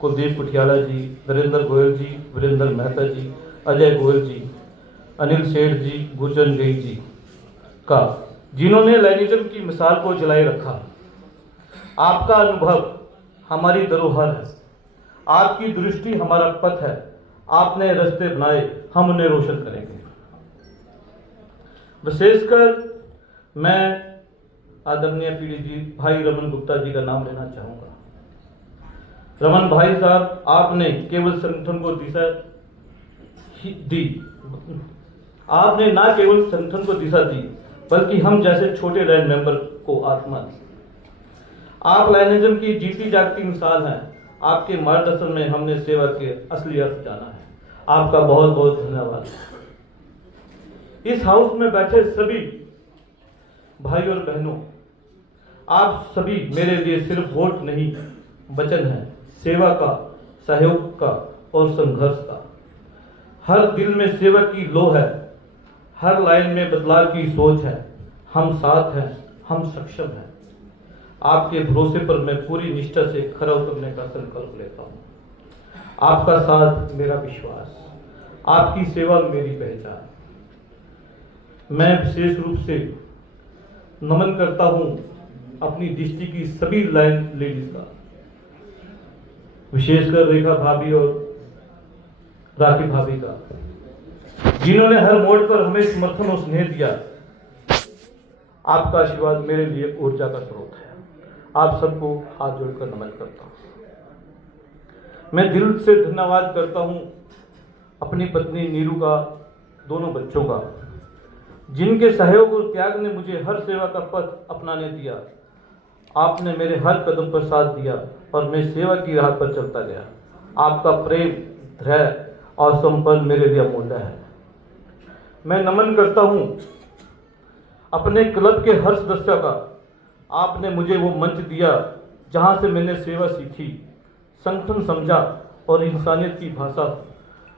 कुलदीप कुठियाला जी, नरेंद्र गोयल जी, वीरेंद्र मेहता जी, अजय गोयल जी, अनिल सेठ जी, गुरचरण गई जी का, जिन्होंने लाइनिज्म की मिसाल को जलाए रखा। आपका अनुभव हमारी धरोहर है, आपकी दृष्टि हमारा पथ है। आपने रास्ते बनाए, हम उन्हें रोशन करेंगे। विशेषकर मैं आदरणीय पीडी जी भाई रमन गुप्ता जी का नाम लेना चाहूंगा। रमन भाई साहब, आपने केवल संगठन को दिशा दी, आपने ना केवल संगठन को दिशा दी बल्कि हम जैसे छोटे लाइन मेंबर को आत्मा दी। आप लाइनिज्म की जीती जागती मिसाल हैं। आपके मार्गदर्शन में हमने सेवा के असली अर्थ जाना है। आपका बहुत बहुत धन्यवाद। इस हाउस में बैठे सभी भाई और बहनों, आप सभी मेरे लिए सिर्फ वोट नहीं, वचन है सेवा का, सहयोग का और संघर्ष का। हर दिल में सेवा की लो है, हर लाइन में बदलाव की सोच है। हम साथ हैं, हम सक्षम हैं। आपके भरोसे पर मैं पूरी निष्ठा से खरा उतरने का संकल्प लेता हूँ। आपका साथ मेरा विश्वास, आपकी सेवा मेरी पहचान। मैं विशेष रूप से नमन करता हूँ अपनी डिस्ट्रिक्ट की सभी लाइन लेडीज का, विशेषकर रेखा भाभी और राखी भाभी का, जिन्होंने हर मोड़ पर हमें समर्थन और स्नेह दिया। आपका आशीर्वाद मेरे लिए ऊर्जा का स्रोत है। आप सबको हाथ जोड़कर नमन करता हूँ। मैं दिल से धन्यवाद करता हूँ अपनी पत्नी नीरू का, दोनों बच्चों का, जिनके सहयोग और त्याग ने मुझे हर सेवा का पथ अपनाने दिया। आपने मेरे हर कदम पर साथ दिया और मैं सेवा की राह पर चलता गया। आपका प्रेम, धैर्य और संपन्न मेरे लिए अमूल्य है। मैं नमन करता हूँ अपने क्लब के हर सदस्य का। आपने मुझे वो मंच दिया जहाँ से मैंने सेवा सीखी, संगठन समझा और इंसानियत की भाषा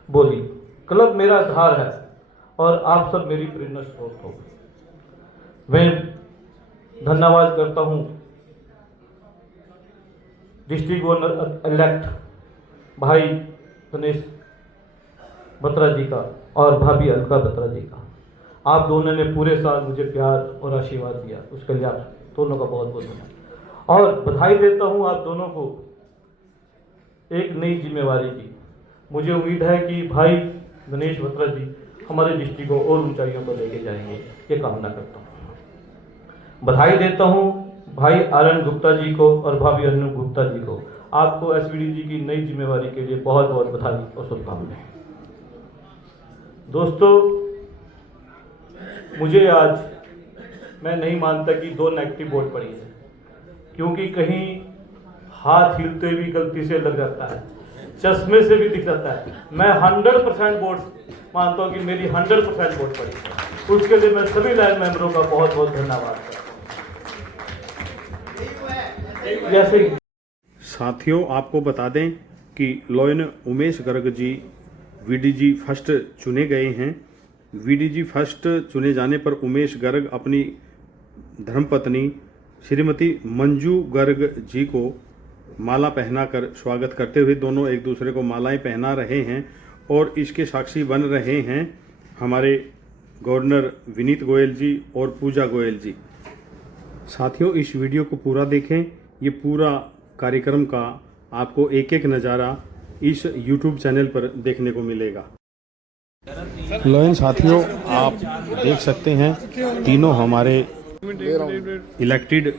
बोली। क्लब मेरा आधार है और आप सब मेरी प्रेरणा स्रोत हो। मैं धन्यवाद करता हूँ डिस्ट्रिक्ट गवर्नर इलेक्ट भाई दिनेश बत्रा जी का और भाभी अलका बत्रा जी का। आप दोनों ने पूरे साल मुझे प्यार और आशीर्वाद दिया, उसके लिए आप दोनों का बहुत बहुत धन्यवाद। और बधाई देता हूँ आप दोनों को एक नई जिम्मेवारी की। मुझे उम्मीद है कि भाई दिनेश बत्रा जी हमारे डिस्ट्रिक्ट को और ऊंचाइयों पर लेके जाएंगे, ये कामना करता हूँ। बधाई देता हूँ भाई आर्यन गुप्ता जी को और भाभी अनु गुप्ता जी को। आपको एसवीडी जी की नई जिम्मेवारी के लिए बहुत बहुत बधाई और शुभकामनाएं। दोस्तों, मुझे आज मैं नहीं मानता कि 2 नेगेटिव वोट पड़ी है, क्योंकि कहीं हाथ हिलते भी गलती से लग जाता है। चश्मे से भी दिख जाता है। मैं 100% वोट मानता हूँ कि मेरी 100% वोट पड़ी। उसके लिए मैं सभी लाइन मेंबरों का बहुत बहुत धन्यवाद करता हूँ। जैसे साथियों, आपको बता दें कि लॉयन उमेश गर्ग जी वीडीजी फर्स्ट चुने गए हैं। वीडीजी फर्स्ट चुने जाने पर उमेश गर्ग अपनी धर्मपत्नी श्रीमती मंजू गर्ग जी को माला पहनाकर स्वागत करते हुए दोनों एक दूसरे को मालाएं पहना रहे हैं और इसके साक्षी बन रहे हैं हमारे गवर्नर विनीत गोयल जी और पूजा गोयल जी। साथियों, इस वीडियो को पूरा देखें। ये पूरा कार्यक्रम का आपको एक एक नज़ारा इस YouTube चैनल पर देखने को मिलेगा। लॉयन साथियों, आप देख सकते हैं तीनों हमारे इलेक्टेड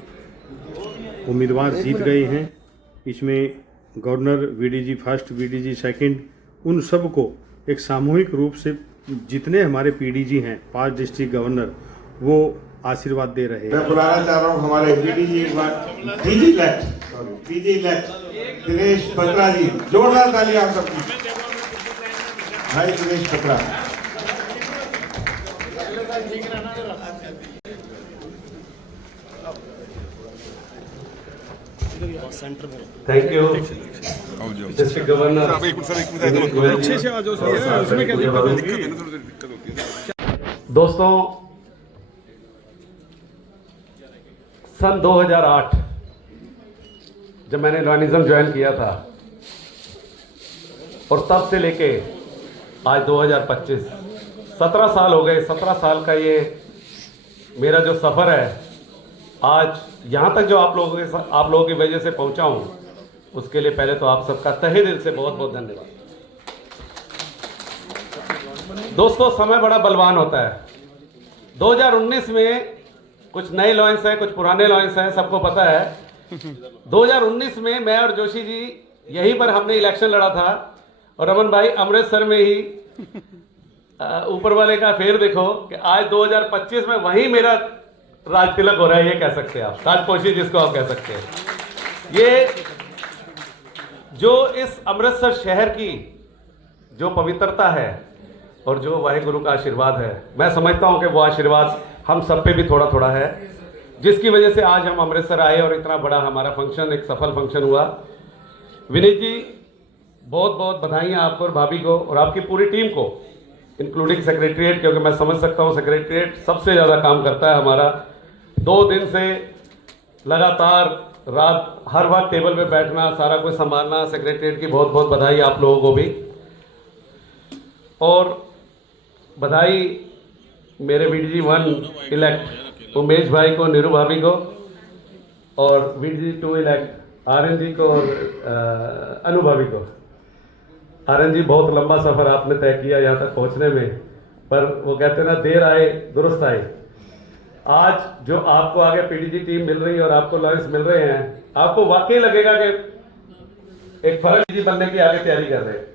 उम्मीदवार जीत गए हैं। इसमें governor, VDG first, VDG second, उन सब को एक सामूहिक रूप से जितने हमारे पीडीजी हैं 5 डिस्ट्रिक्ट गवर्नर, वो आशीर्वाद दे रहे हैं। मैं बुलाना चाह रहा हूँ हमारे डीजी इलेक्ट दिनेश बत्रा जी। जोरदार तालियां आप सबकी। भाई Dinesh Batra. Thank you district governor. दोस्तों, सन 2008 जब मैंने लॉयनिज्म ज्वाइन किया था और तब से लेके आज 2025 17 साल हो गए। 17 साल का ये मेरा जो सफ़र है, आज यहाँ तक जो आप लोगों की वजह से पहुँचा हूँ, उसके लिए पहले तो आप सबका तहे दिल से बहुत बहुत धन्यवाद। दोस्तों, समय बड़ा बलवान होता है। 2019 में कुछ नए लॉयंस हैं, कुछ पुराने लॉयंस हैं, सबको पता है। 2019 में मैं और जोशी जी यहीं पर हमने इलेक्शन लड़ा था और रमन भाई अमृतसर में ही ऊपर वाले का फेर देखो कि आज 2025 में वहीं मेरा राज तिलक हो रहा है। ये कह सकते हैं आप, राजपोशी जिसको आप कह सकते हैं। ये जो इस अमृतसर शहर की जो पवित्रता है और जो वाहिगुरु का आशीर्वाद है, मैं समझता हूं कि वो आशीर्वाद हम सब पे भी थोड़ा थोड़ा है, जिसकी वजह से आज हम अमृतसर आए और इतना बड़ा हमारा फंक्शन, एक सफल फंक्शन हुआ। विनीत जी, बहुत बहुत बधाइयाँ आपको और भाभी को और आपकी पूरी टीम को, इंक्लूडिंग सेक्रेटरीट, क्योंकि मैं समझ सकता हूँ सेक्रेटरीट सबसे ज़्यादा काम करता है हमारा। 2 दिन से लगातार रात हर वक्त टेबल पे बैठना, सारा कुछ संभालना। सेक्रेटरीट की बहुत बहुत बधाई आप लोगों को भी, और बधाई मेरे वीडीजी 1 इलेक्ट उमेश भाई को, नीरू भाभी को, और वीडीजी 2 इलेक्ट आर्यन जी को और अनु भाभी को। आर्यन जी, बहुत लंबा सफ़र आपने तय किया यहाँ तक पहुँचने में, पर वो कहते हैं ना, देर आए दुरुस्त आए। आज जो आपको आगे पीडीजी टीम मिल रही है और आपको लॉयंस मिल रहे हैं, आपको वाकई लगेगा कि एक फर्क जी बनने की आगे तैयारी कर रहे हैं।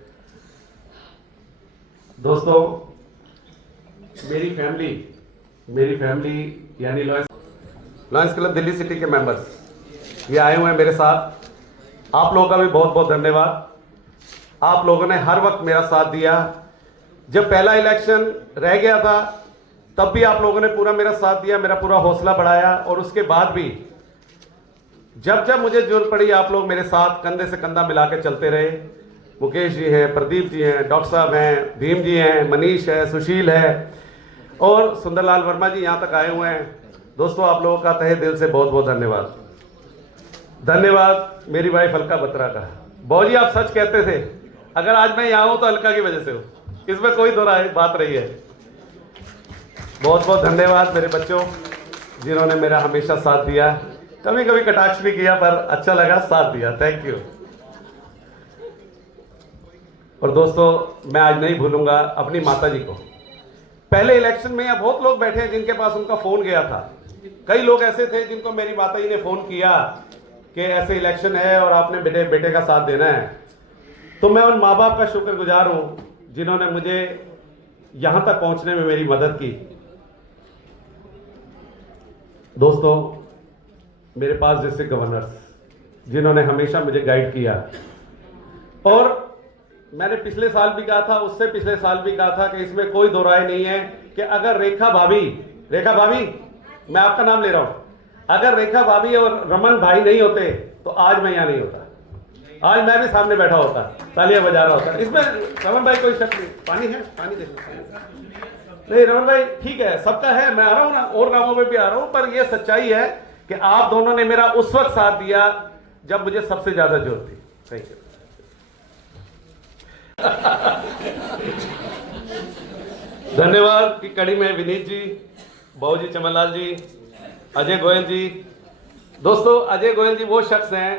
दोस्तों, मेरी फैमिली यानी लॉयंस क्लब दिल्ली सिटी के मेंबर्स ये आए हुए हैं मेरे साथ। आप लोगों का भी बहुत बहुत धन्यवाद। आप लोगों ने हर वक्त मेरा साथ दिया। जब पहला इलेक्शन रह गया था तब भी आप लोगों ने पूरा मेरा साथ दिया, मेरा पूरा हौसला बढ़ाया, और उसके बाद भी जब जब मुझे जरूरत पड़ी आप लोग मेरे साथ कंधे से कंधा मिला के चलते रहे। मुकेश जी हैं, प्रदीप जी हैं, डॉक्टर साहब हैं, भीम जी हैं, मनीष है, सुशील है और सुंदरलाल वर्मा जी यहाँ तक आए हुए हैं। दोस्तों, आप लोगों का तहे दिल से बहुत बहुत धन्यवाद। धन्यवाद मेरी वाइफ अलका बत्रा का। बॉजी, आप सच कहते थे, अगर आज मैं यहाँ हूँ तो अलका की वजह से हूँ, इसमें कोई दो राय बात रही है। बहुत बहुत धन्यवाद मेरे बच्चों, जिन्होंने मेरा हमेशा साथ दिया। कभी कभी कटाक्ष भी किया, पर अच्छा लगा, साथ दिया। Thank you. और दोस्तों, मैं आज नहीं भूलूंगा अपनी माता जी को। पहले इलेक्शन में यहाँ बहुत लोग बैठे हैं जिनके पास उनका फोन गया था। कई लोग ऐसे थे जिनको मेरी माता जी ने फोन किया कि ऐसे इलेक्शन है और आपने बेटे का साथ देना है। तो मैं उन माँ बाप का शुक्रगुजार हूँ जिन्होंने मुझे यहाँ तक पहुँचने में मेरी मदद की। दोस्तों, मेरे पास डिस्ट्रिक्ट गवर्नर्स जिन्होंने हमेशा मुझे गाइड किया, और मैंने पिछले साल भी कहा था, उससे पिछले साल भी कहा था कि इसमें कोई दो राय नहीं है कि अगर रेखा भाभी, मैं आपका नाम ले रहा हूं, अगर रेखा भाभी और रमन भाई नहीं होते तो आज मैं यहां नहीं होता, आज मैं भी सामने बैठा होता, तालियां बजा रहा होता। इसमें रमन भाई कोई शक नहीं। पानी है, पानी दे नहीं रमन भाई, ठीक है, सबका है, मैं आ रहा हूं ना, और कामों में भी आ रहा हूं, पर यह सच्चाई है कि आप दोनों ने मेरा उस वक्त साथ दिया जब मुझे सबसे ज्यादा जरूरत थी। Thank you. धन्यवाद की कड़ी में विनीत जी, बाबू जी, चमनलाल जी, अजय गोयल जी। दोस्तों, अजय गोयल जी वो शख्स हैं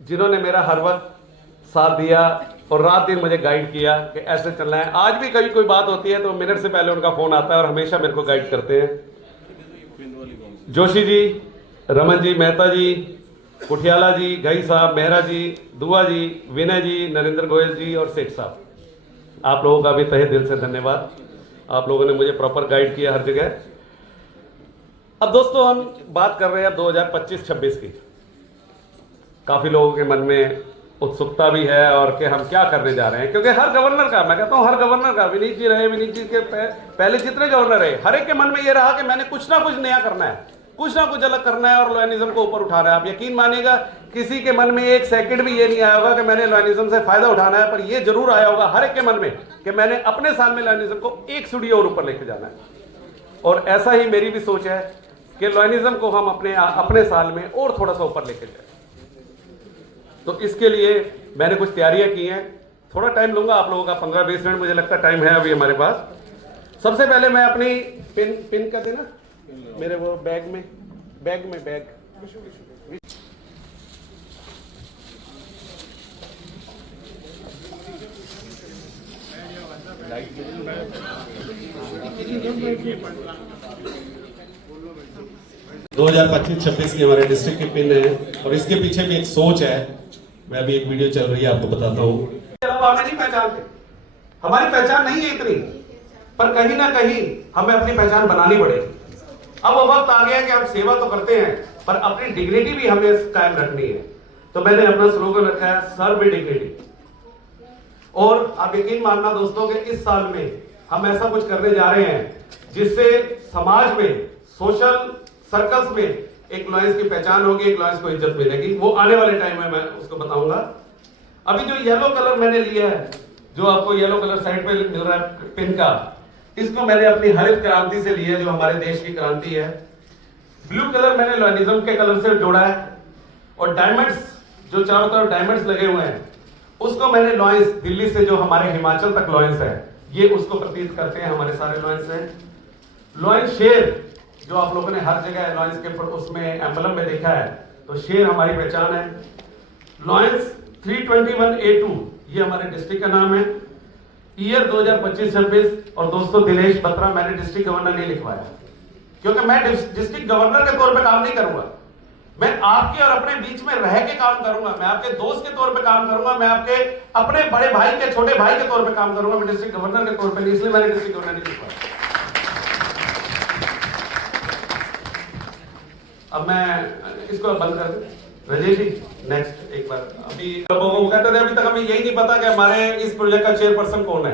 जिन्होंने मेरा हर वक्त साथ दिया और रात दिन मुझे गाइड किया कि ऐसे चलना है। आज भी कभी कोई बात होती है तो मिनट से पहले उनका फोन आता है और हमेशा मेरे को गाइड करते हैं। जोशी जी, रमन जी, मेहता जी, कुठियाला जी, घई साहब, मेहरा जी, दुआ जी, विनय जी, नरेंद्र गोयल जी और सेठ साहब, आप लोगों का भी तहे दिल से धन्यवाद। आप लोगों ने मुझे प्रॉपर गाइड किया हर जगह। अब दोस्तों, हम बात कर रहे हैं 2025-26 की। काफी लोगों के मन में उत्सुकता भी है और कि हम क्या करने जा रहे हैं, क्योंकि हर गवर्नर का, मैं कहता हूं हर गवर्नर का, विनीत जी रहे, विनीत जी के पहले जितने गवर्नर रहे, हर एक के मन में यह रहा कि मैंने कुछ ना कुछ नया करना है, कुछ ना कुछ अलग करना है और लॉयनिज्म को ऊपर उठाना है। आप यकीन मानिएगा, किसी के मन में एक सेकंड भी ये नहीं आया होगा कि मैंने लॉयनिज्म से फायदा उठाना है, पर ये जरूर आया होगा हर एक के मन में कि मैंने अपने साल में लॉयनिज्म को एक सीढ़ी और ऊपर लेके जाना है। और ऐसा ही मेरी भी सोच है कि लॉयनिज्म को हम अपने साल में और थोड़ा सा ऊपर लेके जाए। तो इसके लिए मैंने कुछ तैयारियां की हैं। थोड़ा टाइम लूंगा आप लोगों का, 15-20 मिनट मुझे लगता है टाइम है अभी हमारे पास। सबसे पहले मैं अपनी पिन कर देना मेरे वो बैग में। 2025-26 की हमारे डिस्ट्रिक्ट की पिन है और इसके पीछे भी एक सोच है। मैं अभी एक वीडियो चल रही है, आपको बताता हूँ। हमें नहीं पहचानते, हमारी पहचान नहीं है इतनी, पर कहीं ना कहीं हमें अपनी पहचान बनानी पड़ेगी। अब वो वक्त आ गया कि हम सेवा तो करते हैं पर अपनी डिग्निटी भी हमें कायम रखनी है। तो मैंने अपना स्लोगन रखा है, सर्व विद डिग्निटी। और आप यकीन मानना दोस्तों कि इस साल में हम ऐसा कुछ करने जा रहे हैं जिससे समाज में, सोशल सर्कल्स में एक लॉयंस की पहचान होगी, एक लॉयंस को इज्जत मिलेगी। वो आने वाले टाइम में मैं उसको बताऊंगा। अभी जो येलो कलर मैंने लिया है, जो आपको येलो कलर साइड पे मिल रहा है पिन का, इसको मैंने अपनी हरित क्रांति से लिया, जो हमारे देश की क्रांति है। ब्लू कलर मैंने लॉयनिज्म के कलर से जोड़ा है और डायमंड्स, जो चारों तरफ डायमंड्स लगे हुए हैं, उसको मैंने लॉयंस, दिल्ली से जो हमारे हिमाचल तक लॉयंस है, ये उसको प्रतीत करते हैं हमारे सारे लॉयंस हैं। लॉयंस शेर, जो आप लोगों ने हर जगह लॉयंस के उसमें एम्बलम में देखा है, तो शेर हमारी पहचान है। लॉयंस 321A2 ये हमारे डिस्ट्रिक्ट का नाम है। ईयर 2025-26। और दोस्तों, दिनेश बत्रा मैंने डिस्ट्रिक्ट गवर्नर नहीं लिखवाया, क्योंकि मैं डिस्ट्रिक्ट गवर्नर के तौर पे काम नहीं करूंगा। मैं आपके और अपने बीच में रह के काम करूंगा, मैं आपके दोस्त के तौर पे काम करूंगा, मैं आपके अपने बड़े भाई के, छोटे भाई के तौर पे काम करूंगा, मैं डिस्ट्रिक्ट गवर्नर के तौर पे नहीं। इसलिए मैंने डिस्ट्रिक्ट गवर्नर नहीं लिखवाया। अब मैं इसको बंद कर दूं। राजेश जी, नेक्स्ट एक बार। अभी लोगों को कहते थे अभी तक हमें यही नहीं पता कि हमारे इस प्रोजेक्ट का चेयरपर्सन कौन है।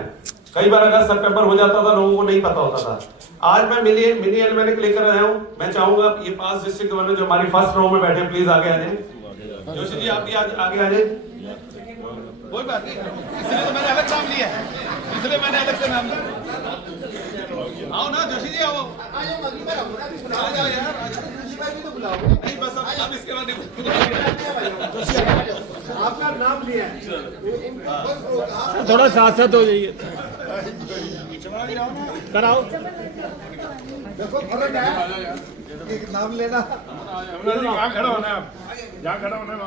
कई बार अगर सितंबर हो जाता था, लोगों को नहीं पता होता था। आज मैं मिनी एलिमेंट लेकर आया हूं। मैं चाहूंगा ये 5 डिस्ट्रिक्ट गवर्नर जो हमारी फर्स्ट रो में बैठे, प्लीज आगे आ जाए। जोशी जी, आप भी आगे आ जाए। कोई बात नहीं, इसलिए तो मैंने अलग नाम लिया है, इसलिए मैंने अलग से नाम लिया। आओ ना जोशी जी, आओ आ जाओ यार, नहीं बस अब इसके बाद आपका नाम लिया है, थोड़ा साथ साथ हो जाइए, कराओ। देखो फर्क है, एक नाम लेना, कहाँ खड़ा होना है आप, जहाँ खड़ा होना है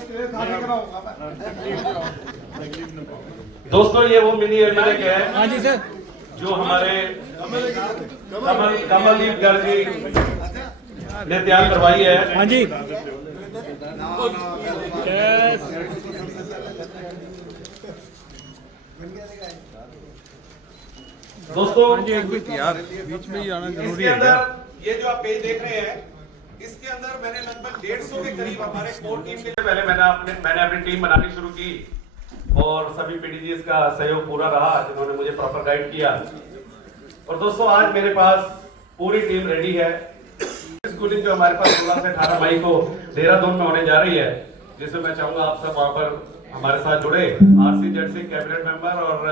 तेरे साथ ही खड़ा होगा। दोस्तों, ये वो मिनी एलिमेंट है। हाँ जी सर। जो हमारे कमलदीप गर्ग जी ने तैयार करवाई है। हाँ जी। दोस्तों, यार बीच में ही आना जरूरी इसके है। अंदर ये जो आप पेज देख रहे हैं, इसके अंदर मैंने लगभग 150 के करीब हमारे कोर टीम के पहले मैंने अपनी टीम बनानी शुरू की और सभी पीडीजीएस का सहयोग पूरा रहा जिन्होंने मुझे प्रॉपर गाइड किया। और दोस्तों आज मेरे पास पूरी टीम रेडी है। स्कूलिंग जो हमारे पास 16 से 18 मई को देहरादून में होने जा रही है, जिसमें मैं चाहूंगा आप सब वहां पर हमारे साथ जुड़े, RCZC कैबिनेट मेंबर और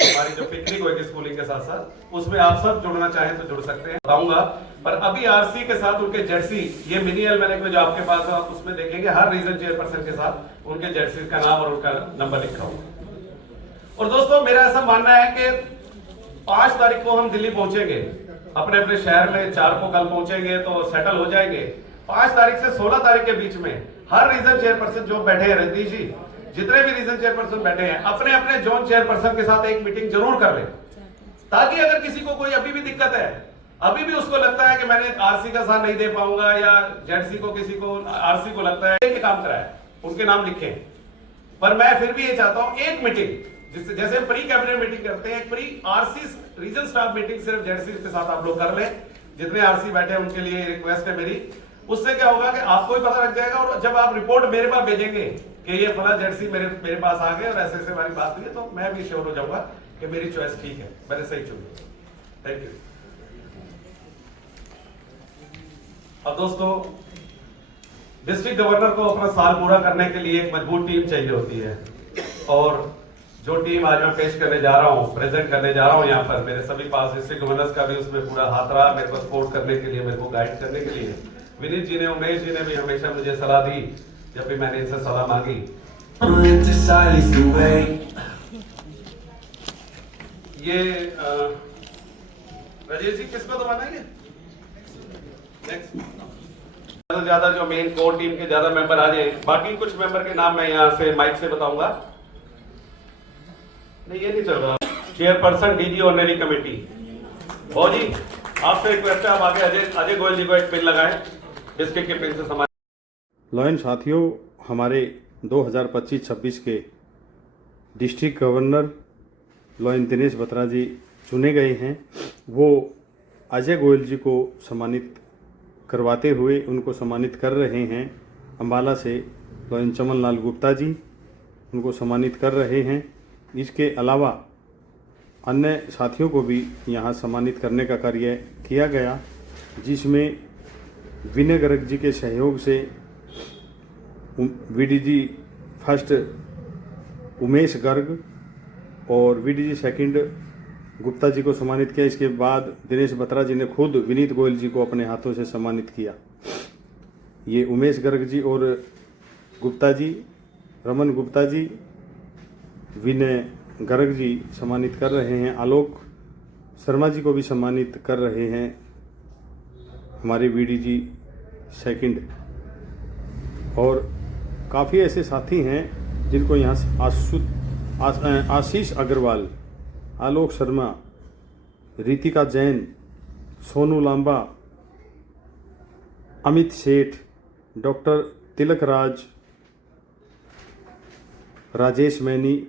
हमारी जो पिकनिक होगी स्कूलिंग के साथ साथ, उसमें आप सब जुड़ना चाहें तो जुड़ सकते हैं, बताऊंगा। पर अभी आरसी के साथ उनके जर्सी, ये मिनी एल्मेनेक में जो आपके पास है उसमें देखेंगे हर रीजन चेयरपर्सन के साथ उनके जर्सी का नाम और उनका नंबर लिखा हुआ। और दोस्तों मेरा ऐसा मानना है कि 5 तारीख को हम दिल्ली पहुंचेंगे, अपने अपने शहर में 4 को कल पहुंचेंगे तो सेटल हो जाएंगे। 5 तारीख से 16 तारीख के बीच में हर रीजन चेयरपर्सन जो बैठे हैं, रणदीप जी जितने भी रीजन चेयरपर्सन बैठे हैं, अपने अपने जोन चेयरपर्सन के साथ एक मीटिंग जरूर कर ले, ताकि अगर किसी को कोई अभी भी दिक्कत है, अभी भी उसको लगता है कि मैंने आरसी का साथ नहीं दे पाऊंगा, या जेडसी को किसी को आरसी को लगता है कि काम कराए, उनके नाम लिखे। पर मैं फिर भी ये चाहता हूं एक मीटिंग, जिससे जैसे प्री कैबिनेट मीटिंग करते हैं, pre RC region staff meeting सिर्फ जेडसी के साथ आप लोग कर ले, जितने आरसी बैठे हैं उनके लिए रिक्वेस्ट है मेरी। उससे क्या होगा कि आपको भी पता लग जाएगा, और जब आप रिपोर्ट मेरे पास भेजेंगे कि ये फला जेडसी मेरे पास आ गए और ऐसे ऐसे हमारी बात हुई है, तो मैं भी श्योर हो जाऊंगा कि मेरी चॉइस ठीक है, मैंने सही चुनी। Thank you. अब दोस्तों डिस्ट्रिक्ट गवर्नर को अपना साल पूरा करने के लिए एक मजबूत टीम चाहिए होती है, और जो टीम आज मैं पेश करने जा रहा हूँ, प्रेजेंट करने जा रहा हूँ यहाँ पर, मेरे सभी पास डिस्ट्रिक्ट गवर्नर्स का भी उसमें पूरा हाथ रहा मेरे को सपोर्ट करने के लिए, मेरे को गाइड करने के लिए। विनीत जी ने, उमेश जी ने भी हमेशा मुझे सलाह दी जब भी मैंने इनसे सलाह मांगी। ये राजेश जी किसको दबाना है? नेक्स्ट ज्यादा से ज्यादा जो मेन कोर टीम के ज्यादा मेंबर आ जाए, बाकी कुछ मेंबर के नाम मैं यहाँ से माइक से बताऊंगा। नहीं ये नहीं चल रहा। चेयरपर्सन डीजी ऑनरी कमेटी, भाव जी आपसे रिक्वेस्ट है, आप आगे अजय गोयल जी को एक पिन लगाएं, डिस्ट्रिक्ट के पिन से समान। लॉयन साथियों, हमारे 2025-26 के district governor lion Dinesh Batra ji चुने गए हैं। वो अजय गोयल जी को सम्मानित करवाते हुए उनको सम्मानित कर रहे हैं। अम्बाला से लॉयन चमन लाल गुप्ता जी उनको सम्मानित कर रहे हैं। इसके अलावा अन्य साथियों को भी यहाँ सम्मानित करने का कार्य किया गया, जिसमें विनय गर्ग जी के सहयोग से वीडीजी फर्स्ट उमेश गर्ग और वीडीजी सेकंड गुप्ता जी को सम्मानित किया। इसके बाद दिनेश बत्रा जी ने खुद विनीत गोयल जी को अपने हाथों से सम्मानित किया। ये उमेश गर्ग जी और गुप्ता जी, रमन गुप्ता जी, विनय गर्ग जी सम्मानित कर रहे हैं। आलोक शर्मा जी को भी सम्मानित कर रहे हैं हमारे वीडीजी सेकंड। और काफ़ी ऐसे साथी हैं जिनको यहाँ आशीष अग्रवाल, आलोक शर्मा, रितिका जैन, सोनू लांबा, अमित सेठ, डॉक्टर तिलक राज, राजेश मैनी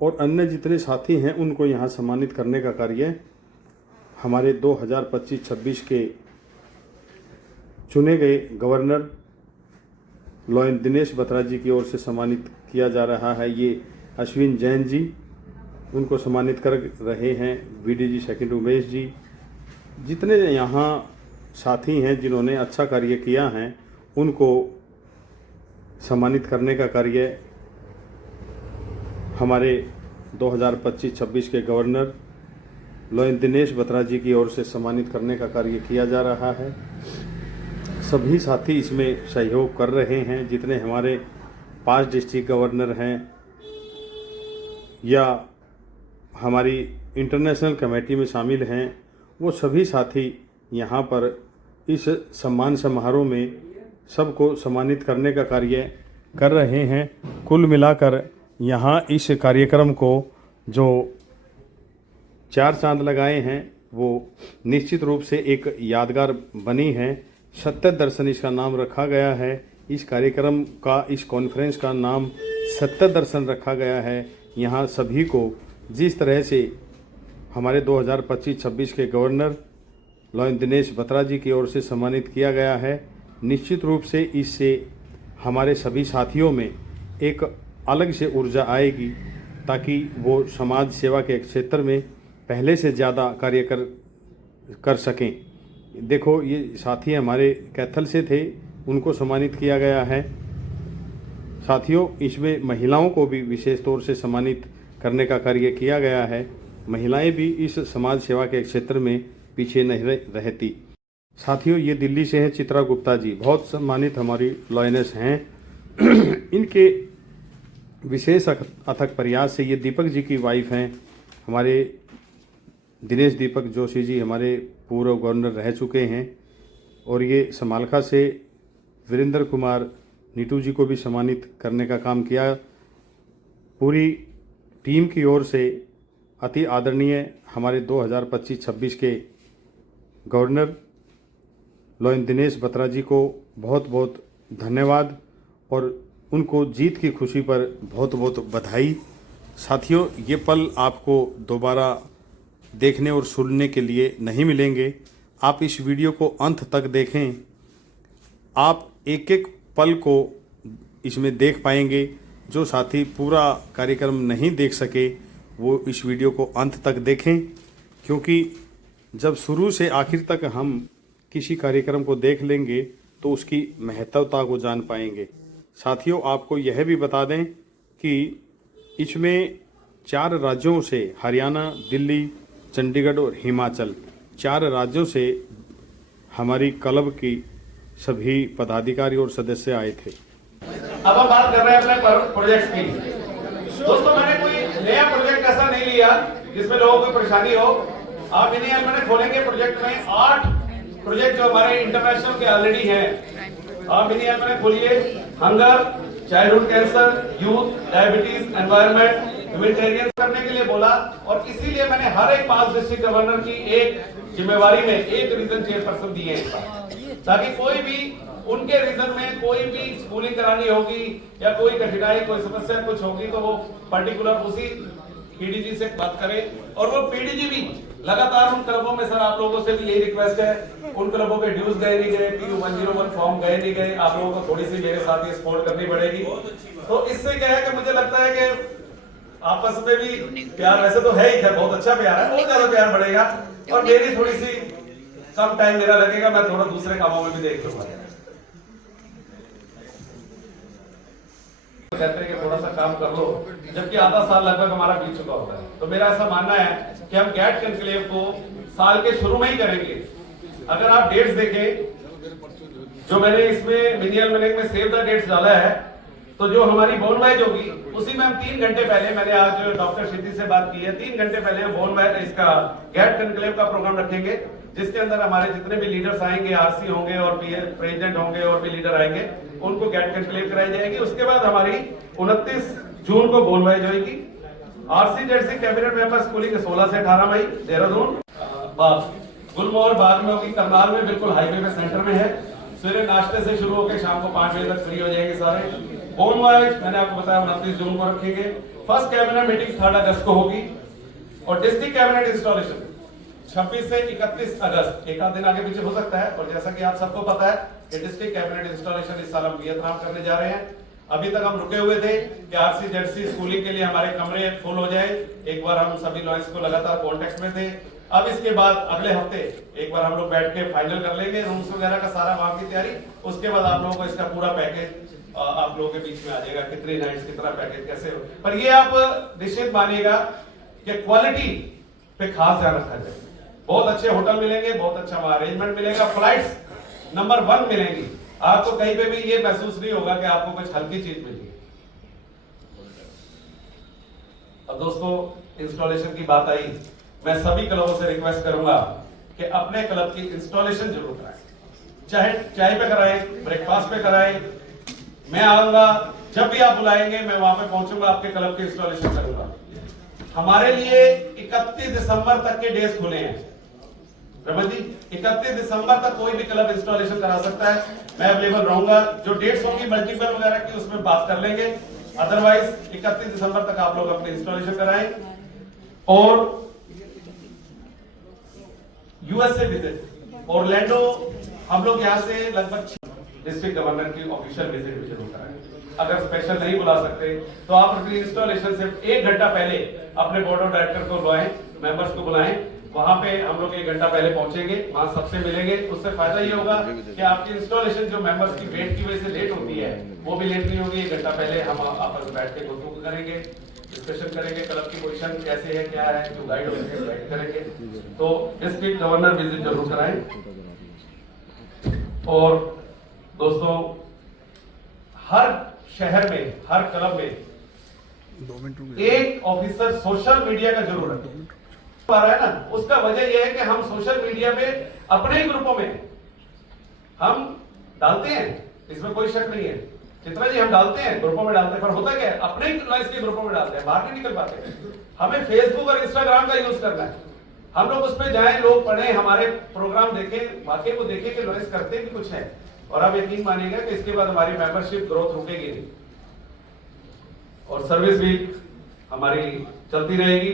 और अन्य जितने साथी हैं उनको यहाँ सम्मानित करने का कार्य हमारे 2025-26 के चुने गए गवर्नर लॉयन दिनेश बत्रा जी की ओर से सम्मानित किया जा रहा है। ये अश्विन जैन जी उनको सम्मानित कर रहे हैं, वीडीजी सेकंड उमेश जी। जितने यहाँ साथी हैं जिन्होंने अच्छा कार्य किया है उनको सम्मानित करने का कार्य हमारे 2025-26 के गवर्नर लॉयन दिनेश बत्रा जी की ओर से सम्मानित करने का कार्य किया जा रहा है। सभी साथी इसमें सहयोग कर रहे हैं। जितने हमारे 5 डिस्ट्रिक्ट गवर्नर हैं या हमारी इंटरनेशनल कमेटी में शामिल हैं, वो सभी साथी यहाँ पर इस सम्मान समारोह में सबको सम्मानित करने का कार्य कर रहे हैं। कुल मिलाकर यहाँ इस कार्यक्रम को जो 4 चांद लगाए हैं वो निश्चित रूप से एक यादगार बनी है। सत्य दर्शन इसका नाम रखा गया है। इस कार्यक्रम का, इस कॉन्फ्रेंस का नाम सत्य दर्शन रखा गया है। यहाँ सभी को जिस तरह से हमारे 2025-26 के गवर्नर लॉयन दिनेश बत्रा जी की ओर से सम्मानित किया गया है, निश्चित रूप से इससे हमारे सभी साथियों में एक अलग से ऊर्जा आएगी ताकि वो समाज सेवा के क्षेत्र में पहले से ज़्यादा कार्य कर सकें। देखो ये साथी हमारे कैथल से थे, उनको सम्मानित किया गया है। साथियों, इसमें महिलाओं को भी विशेष तौर से सम्मानित करने का कार्य किया गया है। महिलाएं भी इस समाज सेवा के क्षेत्र में पीछे नहीं रहती। साथियों, ये दिल्ली से हैं चित्रा गुप्ता जी, बहुत सम्मानित हमारी लॉयनेस हैं। इनके विशेष अथक प्रयास से ये दीपक जी की वाइफ हैं। हमारे दिनेश दीपक जोशी जी हमारे पूर्व गवर्नर रह चुके हैं। और ये समालखा से वीरेंद्र कुमार नीटू जी को भी सम्मानित करने का काम किया। पूरी टीम की ओर से अति आदरणीय हमारे 2025-26 के गवर्नर लॉयन दिनेश बत्रा जी को बहुत बहुत धन्यवाद और उनको जीत की खुशी पर बहुत बहुत बधाई। साथियों, ये पल आपको दोबारा देखने और सुनने के लिए नहीं मिलेंगे। आप इस वीडियो को अंत तक देखें, आप एक एक पल को इसमें देख पाएंगे। जो साथी पूरा कार्यक्रम नहीं देख सके वो इस वीडियो को अंत तक देखें, क्योंकि जब शुरू से आखिर तक हम किसी कार्यक्रम को देख लेंगे तो उसकी महत्वता को जान पाएंगे। साथियों, आपको यह भी बता दें कि इसमें 4 राज्यों से हरियाणा, दिल्ली, चंडीगढ़ और हिमाचल 4 राज्यों से हमारी क्लब की सभी पदाधिकारी और सदस्य आए थे। अब हम बात कर रहे हैं अपने प्रोजेक्ट्स की। दोस्तों, मैंने कोई नया प्रोजेक्ट ऐसा नहीं लिया जिसमें लोगों को परेशानी हो। आप इन्हीं मैंने खोलेंगे प्रोजेक्ट में 8 प्रोजेक्ट जो हमारे इंटरनेशनल के ऑलरेडी हैं। आप इन्हीं मैंने खोलिए, hunger, childhood cancer, youth, diabetes, environment, humanitarian करने के लिए बोला। और इसीलिए मैंने हर एक 5 डिस्ट्रिक्ट गवर्नर की एक जिम्मेवारी में एक रीजन चेयरपर्सन दिए हैं, ताकि कोई भी उनके रीजन में कोई भी स्कूलिंग करानी होगी या कोई कठिनाई, कोई समस्या कुछ होगी तो वो पर्टिकुलर उसी पीडीजी से बात करे। और वो पीडीजी भी लगातार उन क्लबों में, सर आप लोगों से भी यही रिक्वेस्ट है, उन क्लबों के ड्यूज गए नहीं गए, PU 101 फॉर्म गए नहीं गए, आप लोगों को थोड़ी सी मेरे साथ ये सपोर्ट करनी पड़ेगी। तो इससे क्या है कि मुझे लगता है कि आपस में भी प्यार वैसे तो है ही, बहुत अच्छा प्यार है, बहुत ज्यादा प्यार बढ़ेगा और मेरी थोड़ी सी कम टाइम मेरा लगेगा, मैं थोड़ा दूसरे कामों में भी देख लूंगा। कहते हैं कि थोड़ा सा काम कर लो, जबकि आधा साल लगभग हमारा बीत चुका होता है। तो मेरा ऐसा मानना है कि हम गैट कॉन्क्लेव को साल के शुरू में ही करेंगे। अगर आप डेट्स देखें जो मैंने इसमें मिनियल मिनिंग में सेव द डेट्स डाला है, तो जो हमारी बोनवाइज होगी उसी में हम 3 घंटे पहले, मैंने आज डॉक्टर क्षिति से बात की है, 3 घंटे पहले हम बोनवाइज इसका गैट कॉन्क्लेव का प्रोग्राम रखेंगे, जिसके अंदर हमारे जितने भी लीडर्स आएंगे, आरसी होंगे और प्रेसिडेंट होंगे और भी लीडर आएंगे, उनको गैट कॉन्क्लेव कराई जाएगी। उसके बाद हमारी 29 जून को बोनवाइज होगी। RC ZC cabinet member schooling 16 से 18 मई देहरादून, गुलमोहर बाग में होगी, करनाल में बिल्कुल हाईवे पे सेंटर में है। सवेरे नाश्ते से शुरू होकर शाम को 5 बजे तक फ्री हो जाएंगे सारे। बोनवाइज मैंने आपको बताया 29 जून को रखेंगे। फर्स्ट कैबिनेट मीटिंग 3 अगस्त को होगी और डिस्ट्रिक्ट कैबिनेट इंस्टॉलेशन 26 से 31 अगस्त, एक आध दिन आगे पीछे हो सकता है। और जैसा कि आप सबको पता है कि डिस्ट्रिक्ट कैबिनेट इंस्टॉलेशन इस साल हम वियतनाम करने जा रहे हैं। अभी तक हम रुके हुए थे कि आरसी जेडसी स्कूलिंग के लिए हमारे कमरे फुल हो जाए। एक बार हम सभी लॉयंस को लगातार कॉन्टेक्ट में थे। अब इसके बाद अगले हफ्ते एक बार हम लोग बैठ के फाइनल कर लेंगे रूम्स वगैरह का सारा, वहां की तैयारी। उसके बाद आप लोगों को इसका पूरा पैकेज आप लोगों के बीच में आ जाएगा, कितनी नाइट्स, कितना पैकेज, कैसे हो। पर ये आप निश्चित मानिएगा कि क्वालिटी पे खास ध्यान रखा जाए। बहुत अच्छे होटल मिलेंगे, बहुत अच्छा अरेंजमेंट मिलेगा, फ्लाइट्स नंबर 1 मिलेंगी। आपको कहीं पे भी ये महसूस नहीं होगा कि आपको कुछ हल्की चीज मिली है। अब दोस्तों, इंस्टॉलेशन की बात आई, मैं सभी क्लबों से रिक्वेस्ट करूंगा कि अपने क्लब की इंस्टॉलेशन जरूर कराएं, चाहे चाय पे कराएं, ब्रेकफास्ट पे कराएं। मैं आऊंगा, जब भी आप बुलाएंगे मैं वहां पे पहुंचूंगा, आपके क्लब की इंस्टॉलेशन करूंगा। हमारे लिए 31 दिसंबर तक के डेज खुले हैं रमन जी, 31 दिसंबर तक कोई भी क्लब इंस्टॉलेशन करा सकता है। मैं अवेलेबल रहूंगा। जो डेट्स होंगी मल्टीपल वगैरह की उसमें बात कर लेंगे। अदरवाइज 31 दिसंबर तक आप लोग अपनी इंस्टॉलेशन कराएं। और यूएसए विजिट, ऑरलैंडो हम लोग यहाँ से लगभग डिस्ट्रिक्ट गवर्नर की ऑफिशियल विजिट भी जरूर कराएं। अगर स्पेशल नहीं बुला सकते तो आप अपनी इंस्टॉलेशन से 1 घंटा पहले अपने बोर्ड ऑफ डायरेक्टर को बुलाएं, मेंबर्स को बुलाएं। वहां पे हम लोग 1 घंटा पहले पहुंचेंगे, वहां सबसे मिलेंगे। उससे फायदा ये होगा कि आपकी इंस्टॉलेशन जो मेंबर्स की वेट की वजह से लेट होती है वो भी लेट नहीं होगी। 1 घंटा पहले हम आपस में बैठ के गुफ्तगू करेंगे, डिस्कशन करेंगे, क्लब की पोजीशन कैसे है, क्या है, जो गाइड होंगे गाइड करेंगे। तो डिस्ट्रिक्ट गवर्नर विजिट जरूर कराएं। और दोस्तों, हर शहर में, हर क्लब में एक ऑफिसर सोशल मीडिया का जरूर रखें। आ रहा है ना, उसका वजह यह है कि हम सोशल मीडिया पे अपने ही ग्रुपों में हम डालते हैं, इसमें कोई शक नहीं है। चित्रा जी, हम डालते हैं, ग्रुपों में डालते हैं, पर होता क्या है, अपने ही नॉइस के ग्रुपों में डालते हैं, बाहर नहीं निकल पाते। हमें फेसबुक और इंस्टाग्राम का यूज करना है। हम लोग उसमें जाएं, लोग पढ़ें, हमारे प्रोग्राम देखें, वाकई वो देखें कि नॉइस करते भी कुछ है। और आप यकीन मानिएगा कि इसके बाद हमारी मेंबरशिप ग्रोथ रुकेगी नहीं। और सर्विस वीक हमारी चलती रहेगी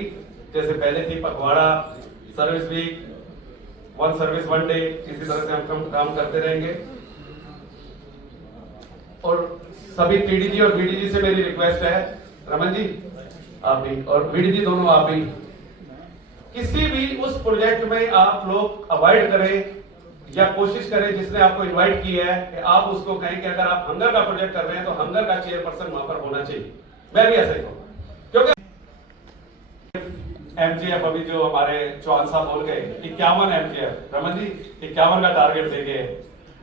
जैसे पहले थी, पखवाड़ा, सर्विस वीक, 1 सर्विस 1 डे, इसी तरह से हम काम करते रहेंगे। और सभी पीडीजी और बीडीजी से मेरी रिक्वेस्ट है, रमन जी आप भी और बीडीजी दोनों आप भी, किसी भी उस प्रोजेक्ट में आप लोग अवॉइड करें या कोशिश करें जिसने आपको इनवाइट किया है कि आप उसको कहें कि अगर आप हंगर का प्रोजेक्ट कर रहे हैं तो हंगर का चेयरपर्सन वहां पर होना चाहिए। मैं भी ऐसा ही कहूँ, क्योंकि एमजीएफ अभी जो हमारे चौहान साहब बोल गए 51 एमजीएफ, रमन जी 51 का टारगेट देंगे।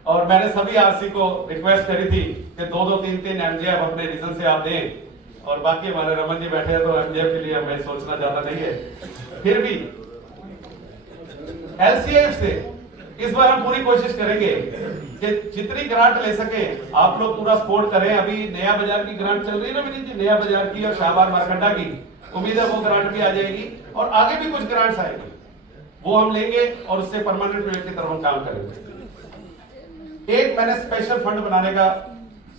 और मैंने सभी आरसी को रिक्वेस्ट करी थी कि 2-2, 3-3 एमजीएफ अपने रीजन से आप दें। और बाकी हमारे रमन जी बैठे हैं तो एमजीएफ के लिए हमें सोचना ज्यादा नहीं है। फिर भी एलसीएफ से इस बार हम पूरी कोशिश करेंगे कि जितनी ग्रांट ले सके आप लोग पूरा सपोर्ट करें। अभी नया बाजार की ग्रांट चल रही है ना विनीत जी, नया बाजार की और शाहबाद मारकंडा की, उम्मीद है वो ग्रांट भी आ जाएगी और आगे भी कुछ ग्रांट्स आएगी, वो हम लेंगे और उससे परमानेंट प्रोजेक्ट की तरफ हम काम करेंगे। एक मैंने स्पेशल फंड बनाने का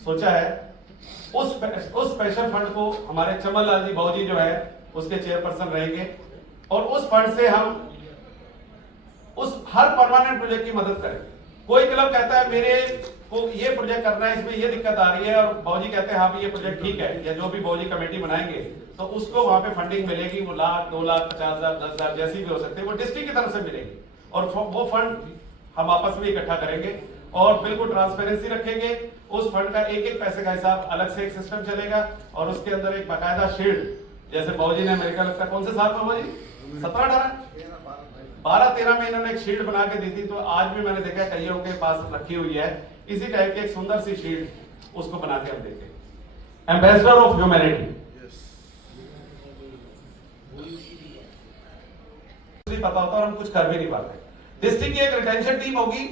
सोचा है, उस स्पेशल फंड को हमारे चमन लाल जी बाबूजी जो है उसके चेयरपर्सन रहेंगे। और उस फंड से हम उस हर परमानेंट प्रोजेक्ट की मदद करें। कोई क्लब कहता है मेरे को ये प्रोजेक्ट करना है, इसमें ये दिक्कत आ रही है, और बाबूजी कहते हैं हाँ भी ये प्रोजेक्ट ठीक है, या जो भी बाबूजी कमेटी बनाएंगे तो उसको वहां पे फंडिंग मिलेगी। वो 1 लाख, 2 लाख, 50,000, 10,000 जैसी भी हो सकती है, वो डिस्ट्रिक्ट की तरफ से मिलेगी। और वो फंड हम आपस में इकट्ठा करेंगे और बिल्कुल ट्रांसपेरेंसी रखेंगे। उस फंड का एक पैसे का हिसाब अलग से एक सिस्टम चलेगा और उसके अंदर एक बाकायदा शील्ड, जैसे बाबूजी ने मेरे ख्याल कौन से साल में बाबूजी 17-18 12-13 में इन्होंने एक शील्ड बना के दी थी, तो आज भी मैंने देखा कईयों के पास रखी हुई है। इसी टाइप की एक सुंदर सी शील्ड उसको बना के हम देंगे। एम्बेसडर ऑफ ह्यूमैनिटी, पता होता और हम कुछ कर भी नहीं पाते। डिस्ट्रिक्ट की एक रिटेंशन टीम होगी,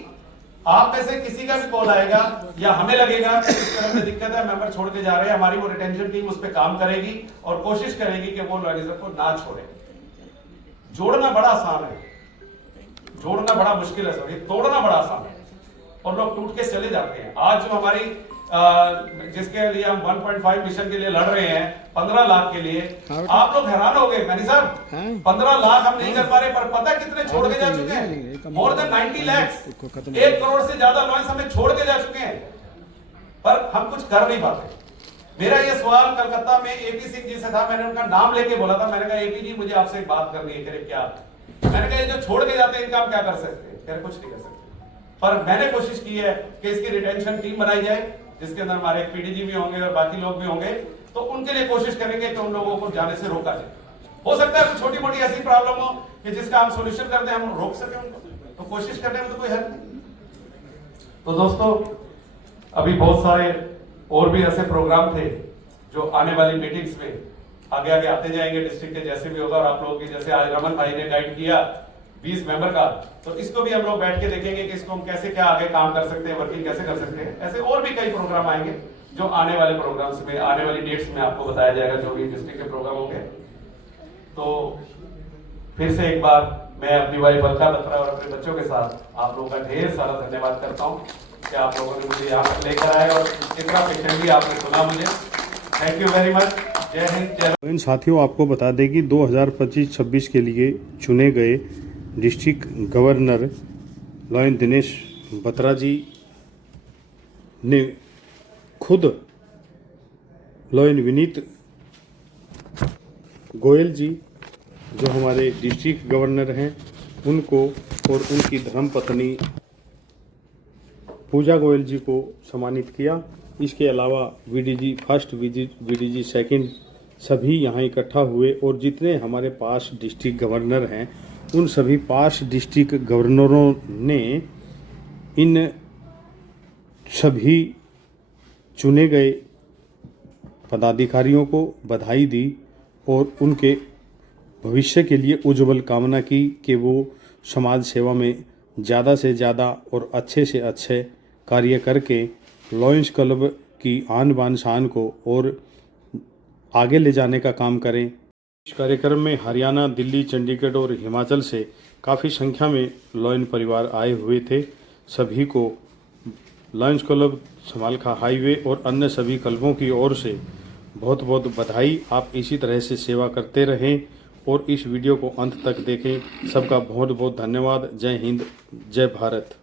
आप में से किसी का भी कॉल आएगा या हमें लगेगा कि इस तरह से दिक्कत है, मेंबर छोड़ के जा रहे हैं, हमारी वो रिटेंशन टीम उस पर काम करेगी और कोशिश करेगी कि वो लॉयलिज्म को ना छोड़े। जोड़ना बड़ा आसान है, जोड़ना बड़ा मुश्किल है सर, तोड़ना बड़ा आसान है और लोग टूट के चले जाते हैं। आज जो हमारी जिसके लिए हम 1.5 मिशन के लिए लड़ रहे हैं 15 लाख के लिए, आप लोग हैरान हो गए मैनी साहब, 15 लाख हम नहीं कर पा रहे, पर पता कितने छोड़ के जा चुके हैं? मोर देन 90 लाख, 1 करोड़ से ज्यादा लॉन्स हमें छोड़ के जा चुके हैं, पर हम कुछ कर नहीं पाते। मेरा ये सवाल कलकत्ता में एपी सिंह जी से था, मैंने उनका नाम लेके बोला था, मैंने कहा एपी जी मुझे आपसे एक बात करनी है। कह रहे क्या? मैंने कहा ये जो छोड़ के जाते हैं इनका हम क्या कर सकते हैं? कह रहे कुछ नहीं कर सकते, पर मैंने कोशिश की है कि इसकी रिटेंशन टीम बनाई जाए जिसके अंदर हमारे पीडीजी भी होंगे और बाकी लोग भी होंगे, तो उनके लिए कोशिश करेंगे कि उन लोगों को जाने से रोका जाए। हो सकता है कुछ छोटी मोटी ऐसी प्रॉब्लम हो कि जिसका हम सोल्यूशन करते हैं, हम रोक सके उनको, तो कोशिश करने में तो कोई हल नहीं। तो दोस्तों, अभी बहुत सारे और भी ऐसे प्रोग्राम थे जो आने वाली मीटिंग्स में आगे आगे आते जाएंगे, डिस्ट्रिक्ट के जैसे भी होगा। और आप लोगों की जैसे आज रमन भाई ने गाइड किया 20 मेंबर का, तो इसको भी हम लोग बैठ के देखेंगे कि इसको हम कैसे क्या आगे काम कर सकते हैं, वर्किंग कैसे कर सकते हैं। ऐसे और भी कई प्रोग्राम आएंगे जो आने वाले प्रोग्राम्स में, आने वाली डेट्स में आपको बताया जाएगा, जो भी डिस्ट्रिक्ट के प्रोग्राम होंगे। तो फिर से एक बार मैं अपनी वाइफ अलका बत्रा और अपने बच्चों के साथ आप लोगों का ढेर सारा धन्यवाद करता हूँ कि आप लोगों ने मुझे यहाँ पर लेकर आए और इतना पेशेंटली आपने सुना मुझे। Thank you very much. जय हिंद, जय। साथियों, आपको बता दें कि 2025-26 के लिए चुने गए district governor lion Dinesh Batra ji ने खुद लॉयन विनीत गोयल जी जो हमारे डिस्ट्रिक्ट गवर्नर हैं उनको और उनकी धर्मपत्नी पूजा गोयल जी को सम्मानित किया। इसके अलावा वीडीजी फर्स्ट, वीडीजी सेकंड सभी यहाँ इकट्ठा हुए और जितने हमारे पास डिस्ट्रिक्ट गवर्नर हैं उन सभी पास डिस्ट्रिक्ट गवर्नरों ने इन सभी चुने गए पदाधिकारियों को बधाई दी और उनके भविष्य के लिए उज्जवल कामना की कि वो समाज सेवा में ज़्यादा से ज़्यादा और अच्छे से अच्छे कार्य करके लॉयंस क्लब की आन बान शान को और आगे ले जाने का काम करें। इस कार्यक्रम में हरियाणा, दिल्ली, चंडीगढ़ और हिमाचल से काफ़ी संख्या में लॉयन परिवार आए हुए थे। सभी को लॉयंस क्लब समालखा हाईवे और अन्य सभी क्लबों की ओर से बहुत बहुत बधाई। आप इसी तरह से सेवा करते रहें और इस वीडियो को अंत तक देखें। सबका बहुत बहुत धन्यवाद। जय हिंद, जय भारत।